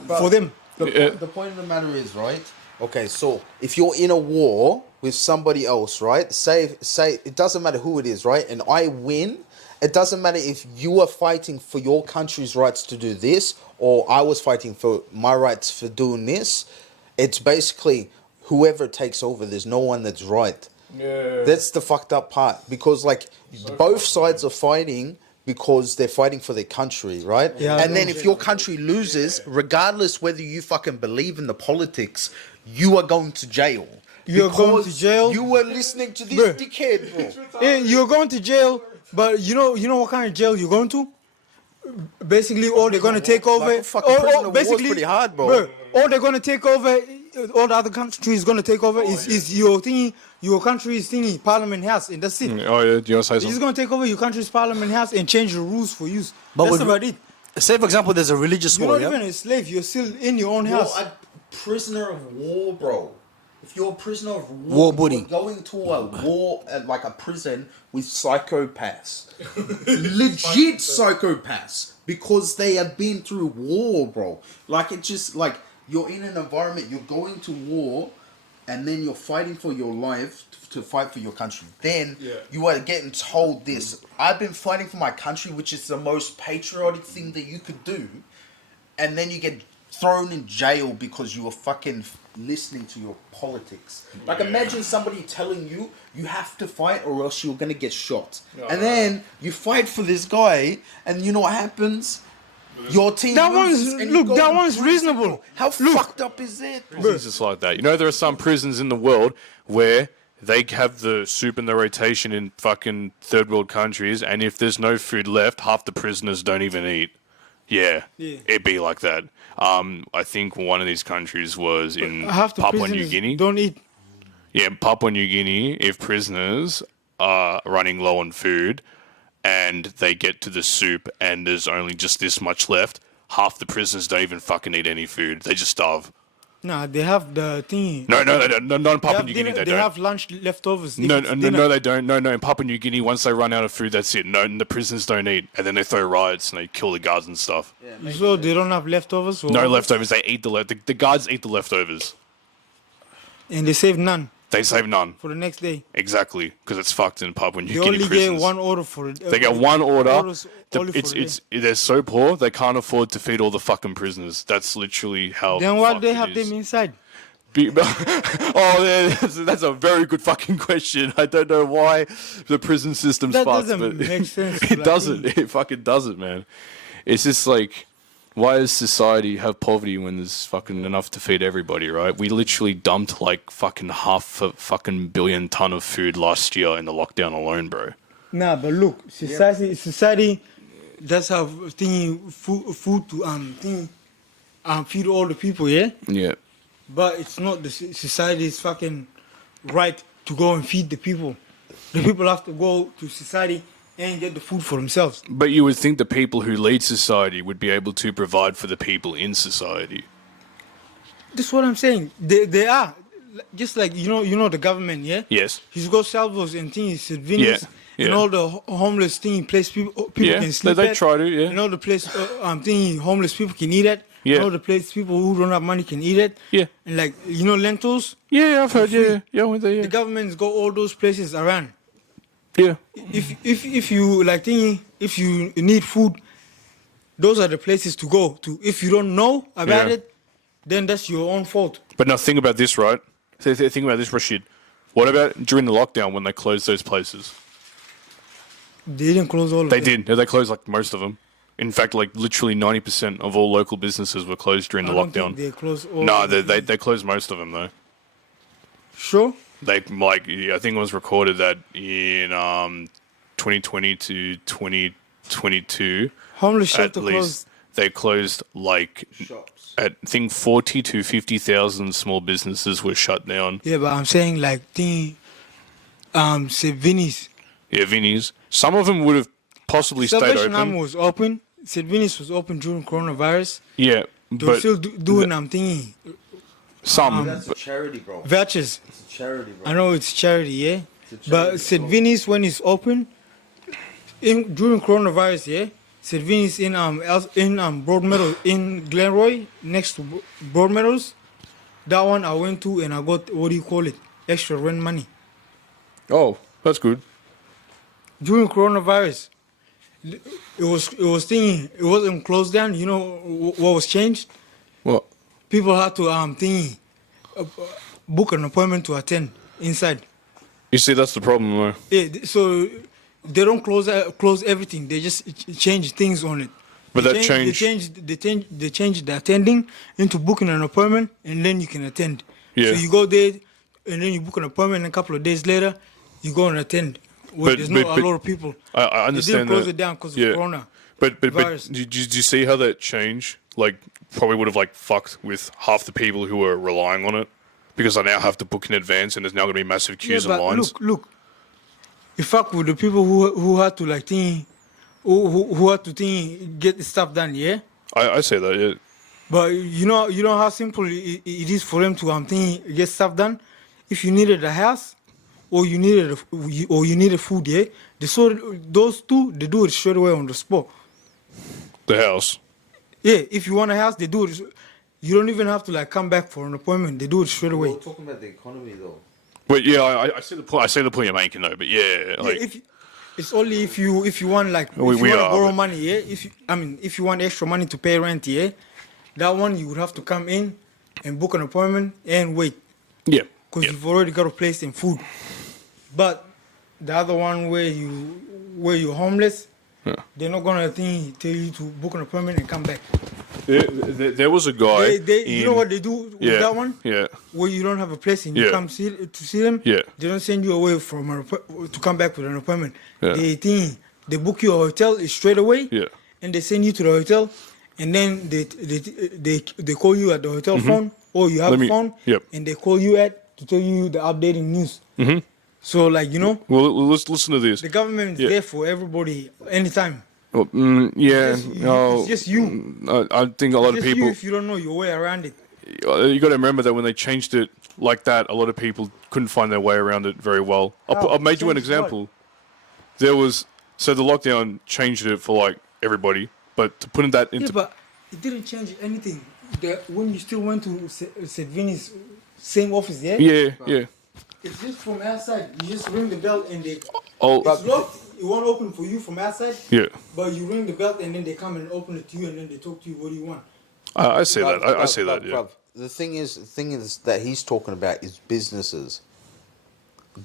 for them. The point of the matter is, right? Okay, so if you're in a war with somebody else, right? Say it doesn't matter who it is, right? And I win. It doesn't matter if you are fighting for your country's rights to do this, or I was fighting for my rights for doing this. It's basically whoever takes over. There's no one that's right. Yeah. That's the fucked up part, because like both sides are fighting because they're fighting for their country, right? Yeah, and then if your country loses, regardless whether you fucking believe in the politics, you are going to jail. You're going to Because jail? You were listening to this Bruh. dickhead, bro. Yeah, you're going to jail, but you know what kind of jail you're going to? Basically, all they're gonna take over. Like a fucking prisoner of war is pretty hard, bro. All they're gonna take over. All the other countries gonna take over is your thingy, your country's thingy, parliament house, and that's it. Oh yeah. Do you want to say They're just something? gonna take over your country's parliament house and change the rules for you. But That's with- about it. Say, for example, there's a religious You're war, not yeah? even a slave. You're still in your own house. You're a prisoner of war, bro. If you're a prisoner of war, War booty. you're going to a war, like a prison with psychopaths. Legit psychopaths. Because they have been through war, bro. Like, it's just like you're in an environment, you're going to war, and then you're fighting for your life to fight for your country. Then you are getting told this. I've been fighting for my country, which is the most patriotic thing that you could do. And then you get thrown in jail because you were fucking listening to your politics. Like, imagine somebody telling you you have to fight or else you're gonna get shot. And then you fight for this guy, and you know what happens? Your team That loses one's and you look. go That to one's prison. reasonable. How fucked up is that? It's just like that. You know, there are some prisons in the world where they have the soup in the rotation in fucking third world countries, and if there's no food left, half the prisoners don't even eat. Yeah. It'd be like that. I think one of these countries was in Half the Papua New prisoners Guinea. don't eat. Yeah, Papua New Guinea, if prisoners are running low on food and they get to the soup and there's only just this much left, half the prisoners don't even fucking eat any food. They just starve. Nah, they have the thing. No, not in They Papua have, New Guinea, dinner, they they don't. have lunch leftovers. No, If it's no, dinner- no, they don't. No, in Papua New Guinea, once they run out of food, that's it. No, and the prisoners don't eat. And then they throw riots and they kill the guards and stuff. So they don't have leftovers. Or No leftovers. They eat the guards eat the leftovers. And they save none They save none. for the next day. Exactly, because it's fucked in Papua New They Guinea only prisons. get one order for it. They get one order. Orders only for the day. They're so poor they can't afford to feed all the fucking prisoners. That's literally how. Then why fucked they it have is. them inside? Oh, yeah, that's a very good fucking question. I don't know why the prison system's That fucked, doesn't but make sense, it like, doesn't. It fucking doesn't, man. It's just like, why does society have poverty when there's fucking enough to feed everybody, right? We literally dumped like fucking half a fucking billion ton of food last year in the lockdown alone, bro. Nah, but look, society does have food to feed all the people, yeah. Yeah. But it's not the society's fucking right to go and feed the people. The people have to go to society and get the food for themselves. But you would think the people who lead society would be able to provide for the people in society. That's what I'm saying. They are just like you know the government, yeah. Yes. He's got salvos and things, Venus, Yeah, and yeah. all the homeless thing place people Yeah, can sleep they at. try to, yeah. And all the place I'm thinking homeless people can eat at. Yeah. And all the place people who don't have money can eat at. Yeah. And like lentils. Yeah, I've heard. free. Yeah, I went there. The Yeah. government's got all those places around. Yeah. If you like thinking if you need food, those are the places to go to. If you don't know about Yeah. it, then that's your own fault. But now think about this, right? Think about this, Rashid. What about during the lockdown when they closed those places? They didn't close all of They them. did. They closed like most of them. In fact, like literally 90% of all local businesses were closed during I the don't lockdown. think they closed all No, of them. they closed most of them though. Sure. They yeah, I think it was recorded that in 2020 to 2022, Homeless at shelter least closed. they closed like Shops. I think 40 to 50,000 small businesses were shut down. Yeah, but I'm saying like say Vinny's. Yeah, Vinny's. Some of them would have possibly stayed Salvation Army open. was open. St. Vinny's was open during coronavirus. Yeah, They were but still doing some. That's a charity, bro. vouchers. It's a charity, bro. I know it's charity, yeah. It's a But charity, St. bro. Vinny's when it's open, during coronavirus, yeah. St. Vinny's in Broadmeadows in Glenroy next to Broadmeadows. That one I went to and I got extra rent money. Oh, that's good. During coronavirus, it wasn't closed down. You know what was changed? What? People had to book an appointment to attend inside. You see, that's the problem, though. Yeah, so they don't close everything. They just change things on it. But They that change- They change the attending into booking an appointment, and then you can attend. Yeah. So you go there, and then you book an appointment, and a couple of days later, you go and attend. Where But- there's but- not but a lot of people. I They understand didn't close that. it down because Yeah. of Corona. But virus. did you see how that change? Like, probably would have like fucked with half the people who were relying on it because I now have to book in advance, and there's now going to be massive queues and but lines. Look. You fuck with the people who had to like who had to get the stuff done, yeah. I say that. Yeah. But you know how simple it is for them to get stuff done. If you needed a house, or you needed food, yeah. Those two, they do it straight away on the spot. The house. Yeah, if you want a house, they do it. You don't even have to like come back for an appointment. They do it straight away. We're talking about the economy, though. But yeah, I see the point. I see the point you're making, though. But yeah, like Yeah, it's only if you want like if We you want to are, borrow but- money, yeah. If you want extra money to pay rent, yeah, that one you would have to come in and book an appointment and wait yeah, because yeah. you've already got a place and food. But the other one where you're homeless, Yeah. they're not gonna tell you to book an appointment and come back. There was a guy. You know what they do with Yeah, that one? yeah. Where you don't have a place and you Yeah. come to see them. Yeah. They don't send you away to come back with an appointment. Yeah. They book you a hotel straight away. Yeah. And they send you to the hotel, and then they call you at the hotel phone, or you have Let a me- phone, yep. and they call you to tell you the updating news. Mm-hmm. So like Well, let's listen to this. the government is Yeah. there for everybody anytime. Well, yeah, It's just you. I think a lot of Just people. you if you don't know your way around it. You got to remember that when they changed it like that, a lot of people couldn't find their way around it very well. I'll made you an Changed what? example. There was the lockdown changed it for like everybody, but to put that Yeah, into but it didn't change anything. When you still went to St. Vinny's same office, yeah? yeah. It's just from outside. You just ring the bell and they. Oh, It's locked. It won't open for you from outside. yeah. But you ring the bell and then they come and open it to you and then they talk to you. What do you want? I see that. I Bruv, see that. bruv, Yeah. bruv. The thing is that he's talking about is businesses.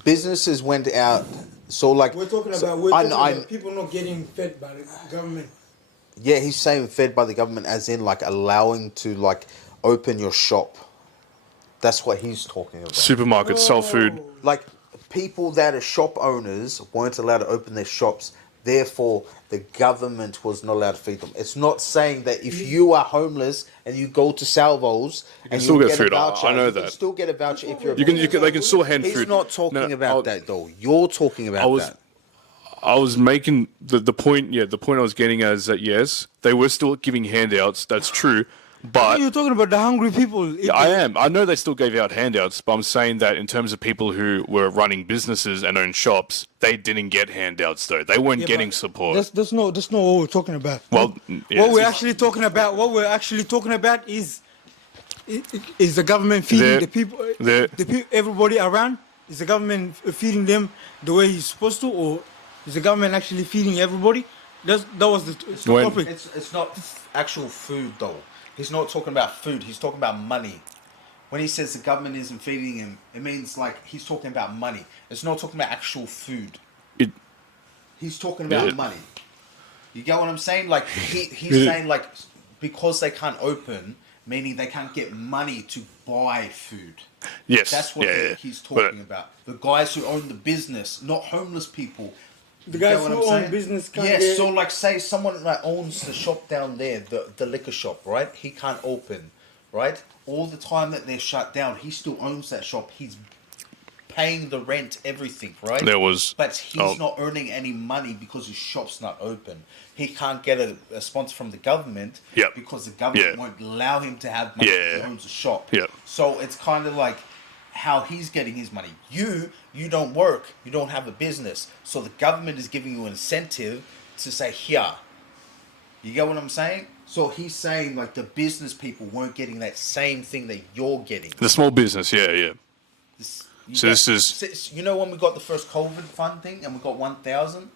Businesses went out. So like We're talking so about people not getting fed by the government. Yeah, he's saying fed by the government as in like allowing to like open your shop. That's what he's talking about. Supermarkets sell food. Like people that are shop owners weren't allowed to open their shops. Therefore, the government was not allowed to feed them. It's not saying that if you are homeless and you go to Salvos and still you get food. a voucher, I know you can that. still get a voucher if you're. They can still hand He's food. not talking No, about that though. You're talking about I was- that. I was making the point. Yeah, the point I was getting at is that yes, they were still giving handouts. That's true, but You're talking about the hungry people. yeah, I am. I know they still gave out handouts, but I'm saying that in terms of people who were running businesses and owned shops, they didn't get handouts though. They weren't getting support. That's not what we're talking about. Well, yeah, what we're it's- actually talking about. What we're actually talking about is the government feeding They're- the people, they're- everybody around. Is the government feeding them the way he's supposed to, or is the government actually feeding everybody? That was the When- topic. It's not actual food though. He's not talking about food. He's talking about money. When he says the government isn't feeding him, it means like he's talking about money. It's not talking about actual food. It- He's talking about Yeah. money. You get what I'm saying? Like he's saying like because they can't open, meaning they can't get money to buy food. yes, That's what yeah, he's but- talking about. The guys who own the business, not homeless people. The You guys get what who I'm own saying? business can't Yeah, get- so like say someone like owns the shop down there, the liquor shop, right? He can't open, right? All the time that they're shut down, he still owns that shop. He's paying the rent, everything, right? There was- But he's oh. not earning any money because his shop's not open. He can't get a sponsor from the government Yep. because the government Yeah. won't allow him to have money. Yeah. He owns a shop. Yep. So it's kind of like how he's getting his money. You don't work. You don't have a business. So the government is giving you an incentive to say, here. You get what I'm saying? So he's saying like the business people weren't getting that same thing that you're getting. The small business, yeah. You So this is- you know when we got the first COVID fund thing and we got 1,000?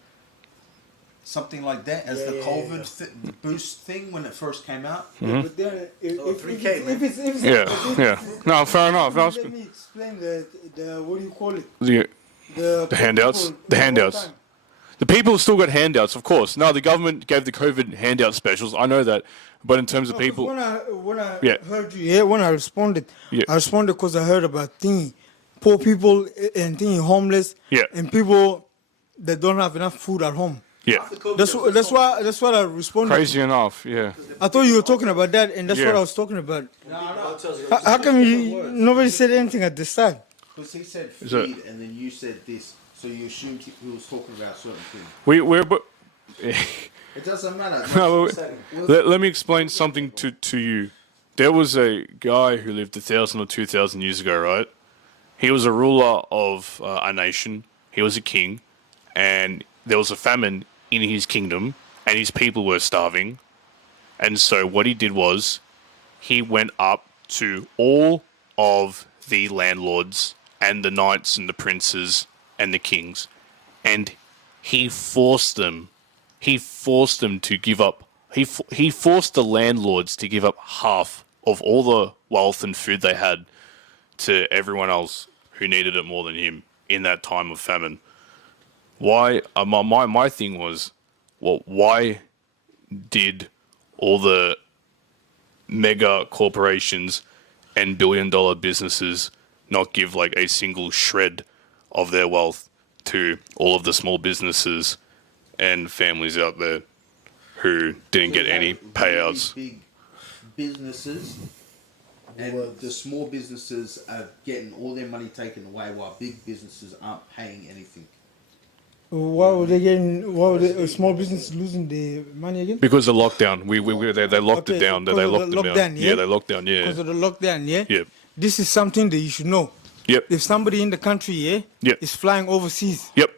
Something like that as the COVID boost thing when it first came out. But then, if 3K, if it's Yeah. No, fair enough. I was- Let me explain the what do you call it? The handouts? people The whole handouts. time. The people still got handouts, of course. No, the government gave the COVID handout specials. I know that. But in terms of No, 'cause people, when I Yeah. heard you, when I responded, Yeah. I responded because I heard about thingy, poor people and thingy, homeless, Yeah. and people that don't have enough food at home. yeah, That's what I responded. crazy enough, yeah. I thought you were talking about that, and that's what Yeah. I was talking about. How come nobody said anything at the start? Because he said feed that- and then you said this. So you assumed he was talking about certain things. We're but It doesn't matter. no, let me explain something to you. There was a guy who lived 1,000 or 2,000 years ago, right? He was a ruler of a nation. He was a king, and there was a famine in his kingdom, and his people were starving. And so what he did was, he went up to all of the landlords and the knights and the princes and the kings, and he forced them. He forced them to give up. He forced the landlords to give up half of all the wealth and food they had to everyone else who needed it more than him in that time of famine. Why? My thing was, well, why did all the mega corporations and billion-dollar businesses not give like a single shred of their wealth to all of the small businesses and families out there who didn't get any payouts? Big businesses and the small businesses are getting all their money taken away while big businesses aren't paying anything. Why were they getting? Why were the small business losing the money again? Because of the lockdown, they locked it Okay, down. so They because of locked the it down. lockdown, yeah? Yeah, they locked down. Yeah. Because of the lockdown, yeah. Yep. This is something that you should know. Yep. If somebody in the country, yeah, Yep. is flying overseas, Yep.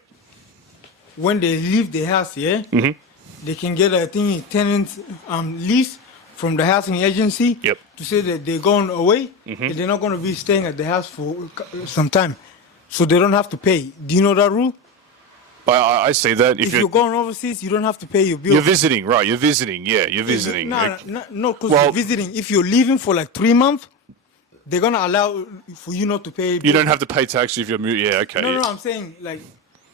when they leave the house, yeah, Mm-hmm. they can get a tenant lease from the housing agency. Yep. To say that they're going away, Mm-hmm. and they're not going to be staying at the house for some time, so they don't have to pay. Do you know that rule? I see that. If you're going overseas, you don't have to pay your bills. you're visiting, right? You're visiting. Yeah, you're visiting. No, because Well- you're visiting. If you're leaving for like 3 months, they're gonna allow for you not to pay. You don't have to pay tax if you're Yeah, okay. No, yeah. I'm saying like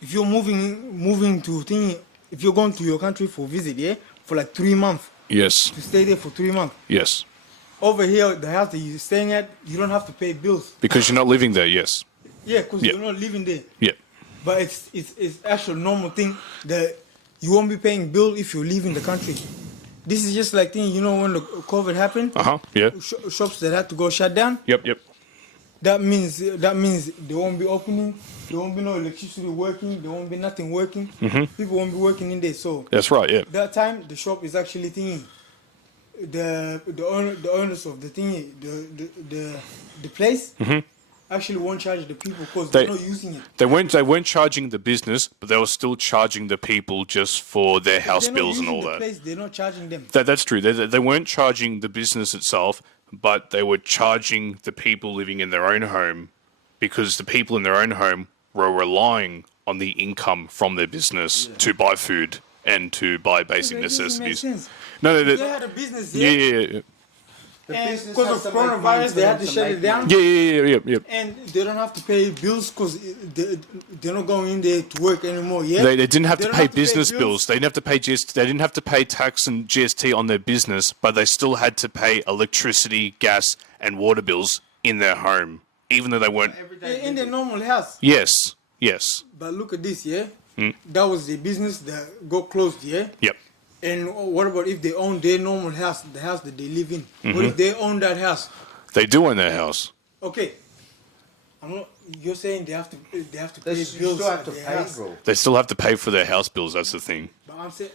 if you're moving to thing, if you're going to your country for visit, yeah, for like 3 months Yes. to stay there for 3 months. Yes. Over here, the house that you're staying at, you don't have to pay bills. Because you're not living there. Yes. Yeah, because Yeah. you're not living there. Yeah. But it's actual normal thing that you won't be paying bill if you're leaving the country. This is just like thing, you know, when the COVID happened, Uh huh. Yeah. shops that had to go shut down. Yep. Yep. That means they won't be opening. There won't be no electricity working. There won't be nothing working. People won't be working in there. So That's right. Yeah. that time the shop is actually thingy. The owners of the thingy, the place actually won't charge the people because they're not using it. They weren't charging the business, but they were still charging the people just for their house They're not bills and using all the that. place, they're not charging them. That's true. They weren't charging the business itself, but they were charging the people living in their own home because the people in their own home were relying on the income from their business to buy food and to buy basic It doesn't make necessities. sense. No, They had a business yeah, here, yeah, yeah. and business because has of to make money coronavirus, for they them had to to shut make it down. Yeah. And they don't have to pay bills because they're not going in there to work anymore. Yeah, They didn't have They to don't pay have to pay business bills. bills. They didn't have to pay GST. They didn't have to pay tax and GST on their business, but they still had to pay electricity, gas, and water bills in their home, even though they weren't. in their normal house. Yes. But look at this, yeah. Hmm. That was the business that got closed, yeah. Yep. And what about if they own their normal house, the house that they live in? Mm-hmm. What if they own that house? They do own their house. Okay. I'm not. You're saying they have to pay You bills still have at to their pay, house. bro. They still have to pay for their house bills. That's the thing. But I'm saying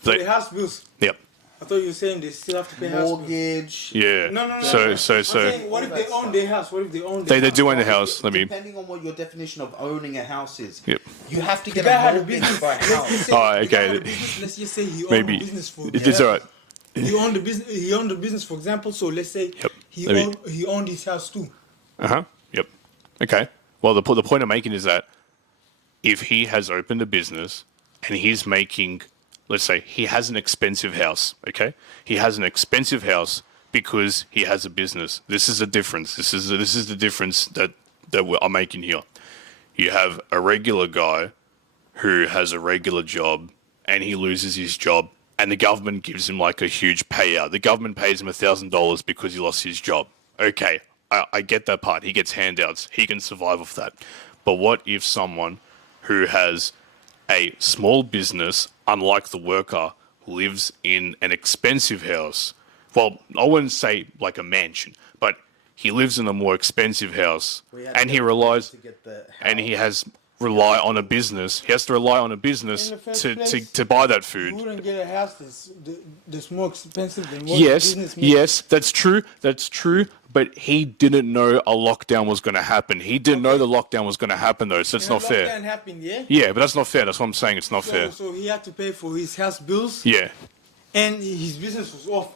for They- the house bills. Yep. I thought you were saying they still have to pay house bills. Mortgage. Yeah. No. So. I'm saying, what if they own their house? What if they own their They house? do own the house. Let me. Depending on what your definition of owning a house is. Yep. You have to The get guy a had a mortgage business. for a Let's just house. say Oh, the guy okay. had a business. Let's just say he owned Maybe. a business for. It's alright. He owned the business. He owned the business, for example. So let's say Yep. he Let me- owned his house too. Yep. Okay. Well, the point I'm making is that if he has opened a business and he's making, let's say, he has an expensive house. Okay. He has an expensive house because he has a business. This is the difference. This is the difference that I'm making here. You have a regular guy who has a regular job and he loses his job and the government gives him like a huge payout. The government pays him $1,000 because he lost his job. Okay, I get that part. He gets handouts. He can survive off that. But what if someone who has a small business, unlike the worker, lives in an expensive house? Well, I wouldn't say like a mansion, but he lives in a more expensive house and he relies and he has rely on a business. He has to rely on a business In the first to place, buy that You food. wouldn't get a house that's more expensive than what Yes, the business makes. yes, that's true. But he didn't know a lockdown was going to happen. He didn't know the lockdown was going to happen, though, so it's And not the fair. lockdown happened, yeah? Yeah, but that's not fair. That's what I'm saying. It's not fair. So he had to pay for his house bills, Yeah, and his business was off,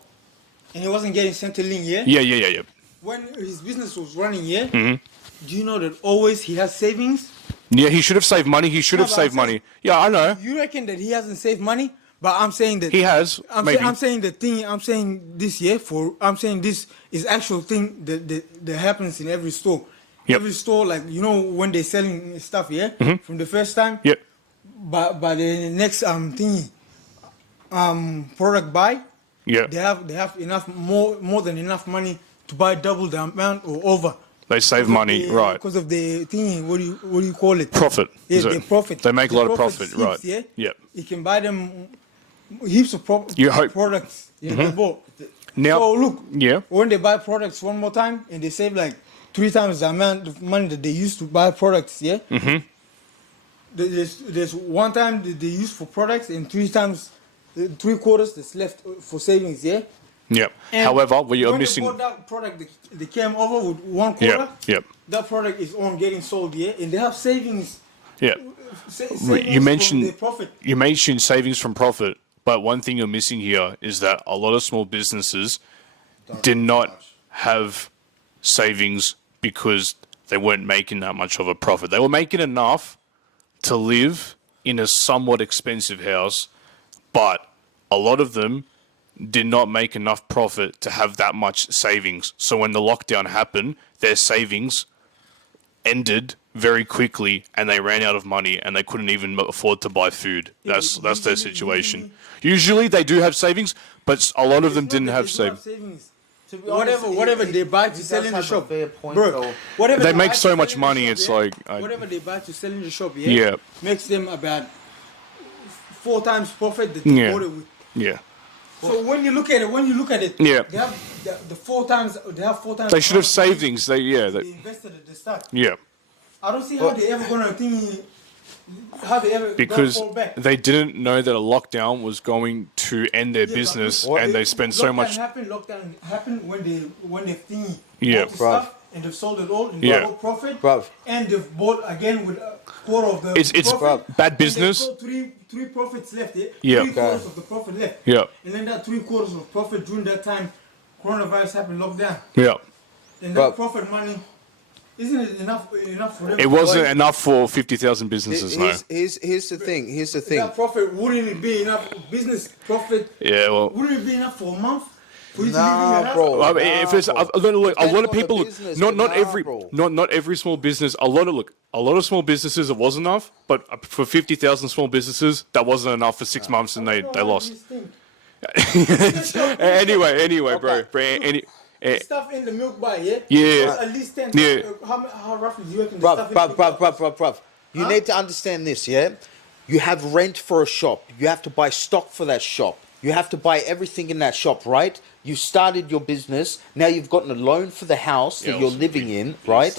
and he wasn't getting Centrelink, yeah? yeah. When his business was running, yeah? Mm-hmm. Do you know that always he has savings? Yeah, he should have saved money. He should No, have but I'm saved money. saying- Yeah, I know. You reckon that he hasn't saved money? But I'm saying that He has, maybe. I'm saying the thing. I'm saying this. Yeah, I'm saying this is actual thing that happens in every store. Yep. Every store, like when they're selling stuff. Yeah, from the first time. Yep. By the next thingy, product buy. Yeah. They have enough more than enough money to buy double the amount or over. They save money, right. Because of the thing, what do you call it? Profit. Yeah, is it? the profit. They make a The lot of profit, heaps, right. Yeah. Yep. You can buy them heaps of You hope- products. They bought. Now, So look, yeah. when they buy products one more time and they save like 3 times the amount of money that they used to buy products, yeah. There's one time that they use for products and 3 quarters that's left for savings, yeah. Yep. And However, what you're when missing. They bought that product, they came over with 1 quarter. Yep. That product is on getting sold, yeah, and they have savings. Yeah. Savings You mentioned from their profit. You mentioned savings from profit, but one thing you're missing here is that a lot of small businesses did not have savings because they weren't making that much of a profit. They were making enough to live in a somewhat expensive house, but a lot of them did not make enough profit to have that much savings. So when the lockdown happened, their savings ended very quickly and they ran out of money and they couldn't even afford to buy food. That's their situation. Usually they do have savings, but a lot of them didn't have savings. To be honest, Whatever they buy to he sell does in the have a shop, fair point, bro. though. Whatever They buy make to so sell much in the money, shop, it's yeah, like, whatever they buy to sell in the shop, Yeah. makes them about 4 times profit that Yeah. they bought it with. Yeah. So when you look at it, Yeah. they have the 4 times. They have 4 times. They should have the amount of savings. money They they invested at the start. yeah. I don't see how they ever gonna think. How they ever gonna Because fall back. they didn't know that a lockdown was going to end their Yeah, business, but and they spent so much. Lockdown happened when they think Yeah. bought the Bruv. stuff and they've sold it all and Yeah. they got profit. Bruv. And they've bought again with a quarter of the It's profit. bad And business. they've got three profits left. Yeah. Yeah. 3/4 of the profit left. Yeah, And then that 3/4 of profit during that time, coronavirus happened, lockdown. yeah. And Bruv. that profit money, isn't it enough for them? It wasn't enough for 50,000 businesses. No. Here's the thing. Here's the thing. That profit wouldn't it be enough business profit? Yeah. Well. Wouldn't it be enough for a month? For you to live in Nah, your house? bro. I mean, if it's, look, a lot of people, bro. not every small business. A lot of small businesses it was enough, but for 50,000 small businesses that wasn't enough for 6 months, and they lost. Anyway, bro. Stuff in the milk bar, yeah? Yeah. Costs at least 10. Yeah. How roughly do you reckon the stuff Bruv. You need to understand this, yeah? You have rent for a shop. You have to buy stock for that shop. You have to buy everything in that shop, right? You started your business. Now you've gotten a loan for the house that you're living in, right?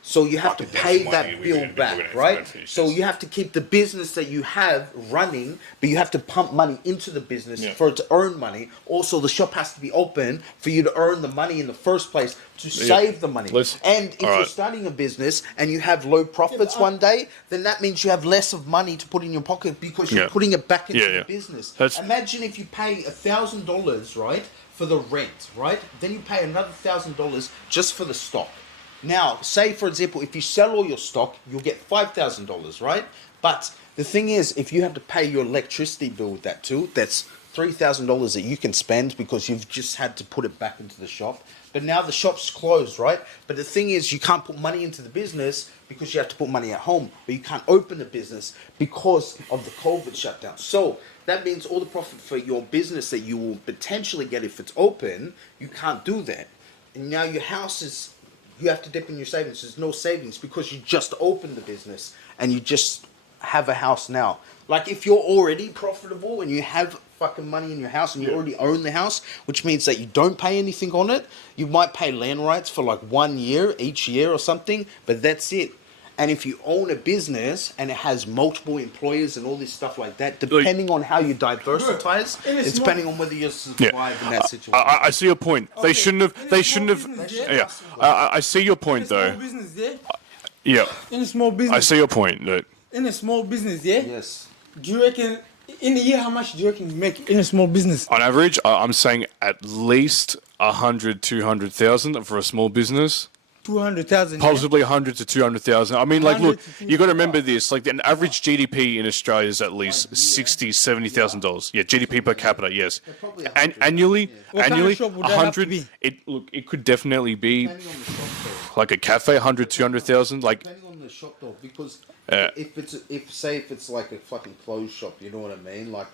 So you have to pay that bill back, right? So you have to keep the business that you have running, but you have to pump money into the business for it to earn money. Also, the shop has to be open for you to earn the money in the first place to save the money. And if you're starting a business and you have low profits one day, then that means you have less of money to put in your pocket because you're putting it back into the business. Imagine if you pay $1,000, right, for the rent, right? Then you pay another $1,000 just for the stock. Now, say for example, if you sell all your stock, you'll get $5,000, right? But the thing is, if you have to pay your electricity bill with that too, that's $3,000 that you can spend because you've just had to put it back into the shop. But now the shop's closed, right? But the thing is, you can't put money into the business because you have to put money at home. But you can't open the business because of the COVID shutdown. So that means all the profit for your business that you will potentially get if it's open, you can't do that. And now your house is, you have to dip in your savings. There's no savings because you just opened the business and you just have a house now. Like if you're already profitable and you have fucking money in your house and you already own the house, which means that you don't pay anything on it, you might pay land rights for like 1 year, each year or something, but that's it. And if you own a business and it has multiple employers and all this stuff like that, depending on how you diversify, it's depending on whether you're survive in that situation. I see your point. They shouldn't have. Yeah. I see your point though. Small business, yeah? Yeah. In a small business. I see your point. That In a small business, yeah? Yes. Do you reckon, in a year, how much do you reckon you make in a small business? on average, I'm saying at least 100, 200,000 for a small business. 200,000. Possibly 100 to 200,000. I mean, like, 100 look, to you got to remember this. Like, an average GDP in Australia is at least $60,000, $70,000. Yeah, GDP per capita. Yes, and annually, What kind of shop would that have to 100. be? It could definitely be like a cafe, 100, 200,000. Like, Depending on the shop though, because Yeah. if it's like a fucking closed shop, you know what I mean? Like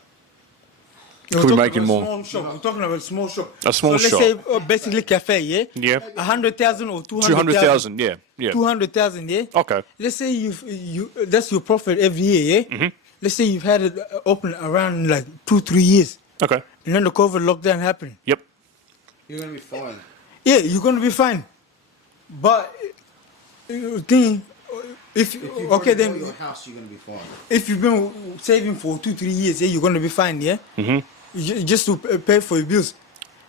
Could be making more. Small shop. We're talking about a small shop. A small so shop. let's say basically cafe, yeah? Yeah. 100,000 or 200,000. 200,000. Yeah, yeah. 200,000, yeah? Okay. Let's say you that's your profit every year, yeah? Mm-hmm. Let's say you've had it open around like 2-3 years, Okay. and then the COVID lockdown happened. Yep. you're gonna be fine. Yeah, you're gonna be fine. But thing, if If you okay, already then bought your house, you're gonna be fine. if you've been saving for 2-3 years, yeah, you're gonna be fine, yeah. Just to pay for your bills.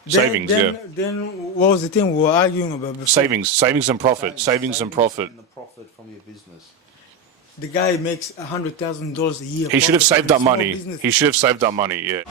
Savings, yeah. Then what was the thing we were arguing about before? Savings and profit. Savings and profit. And the profit from your business. The guy makes $100,000 a year. He should have profit saved from that small money. business. He should have saved that money. Yeah.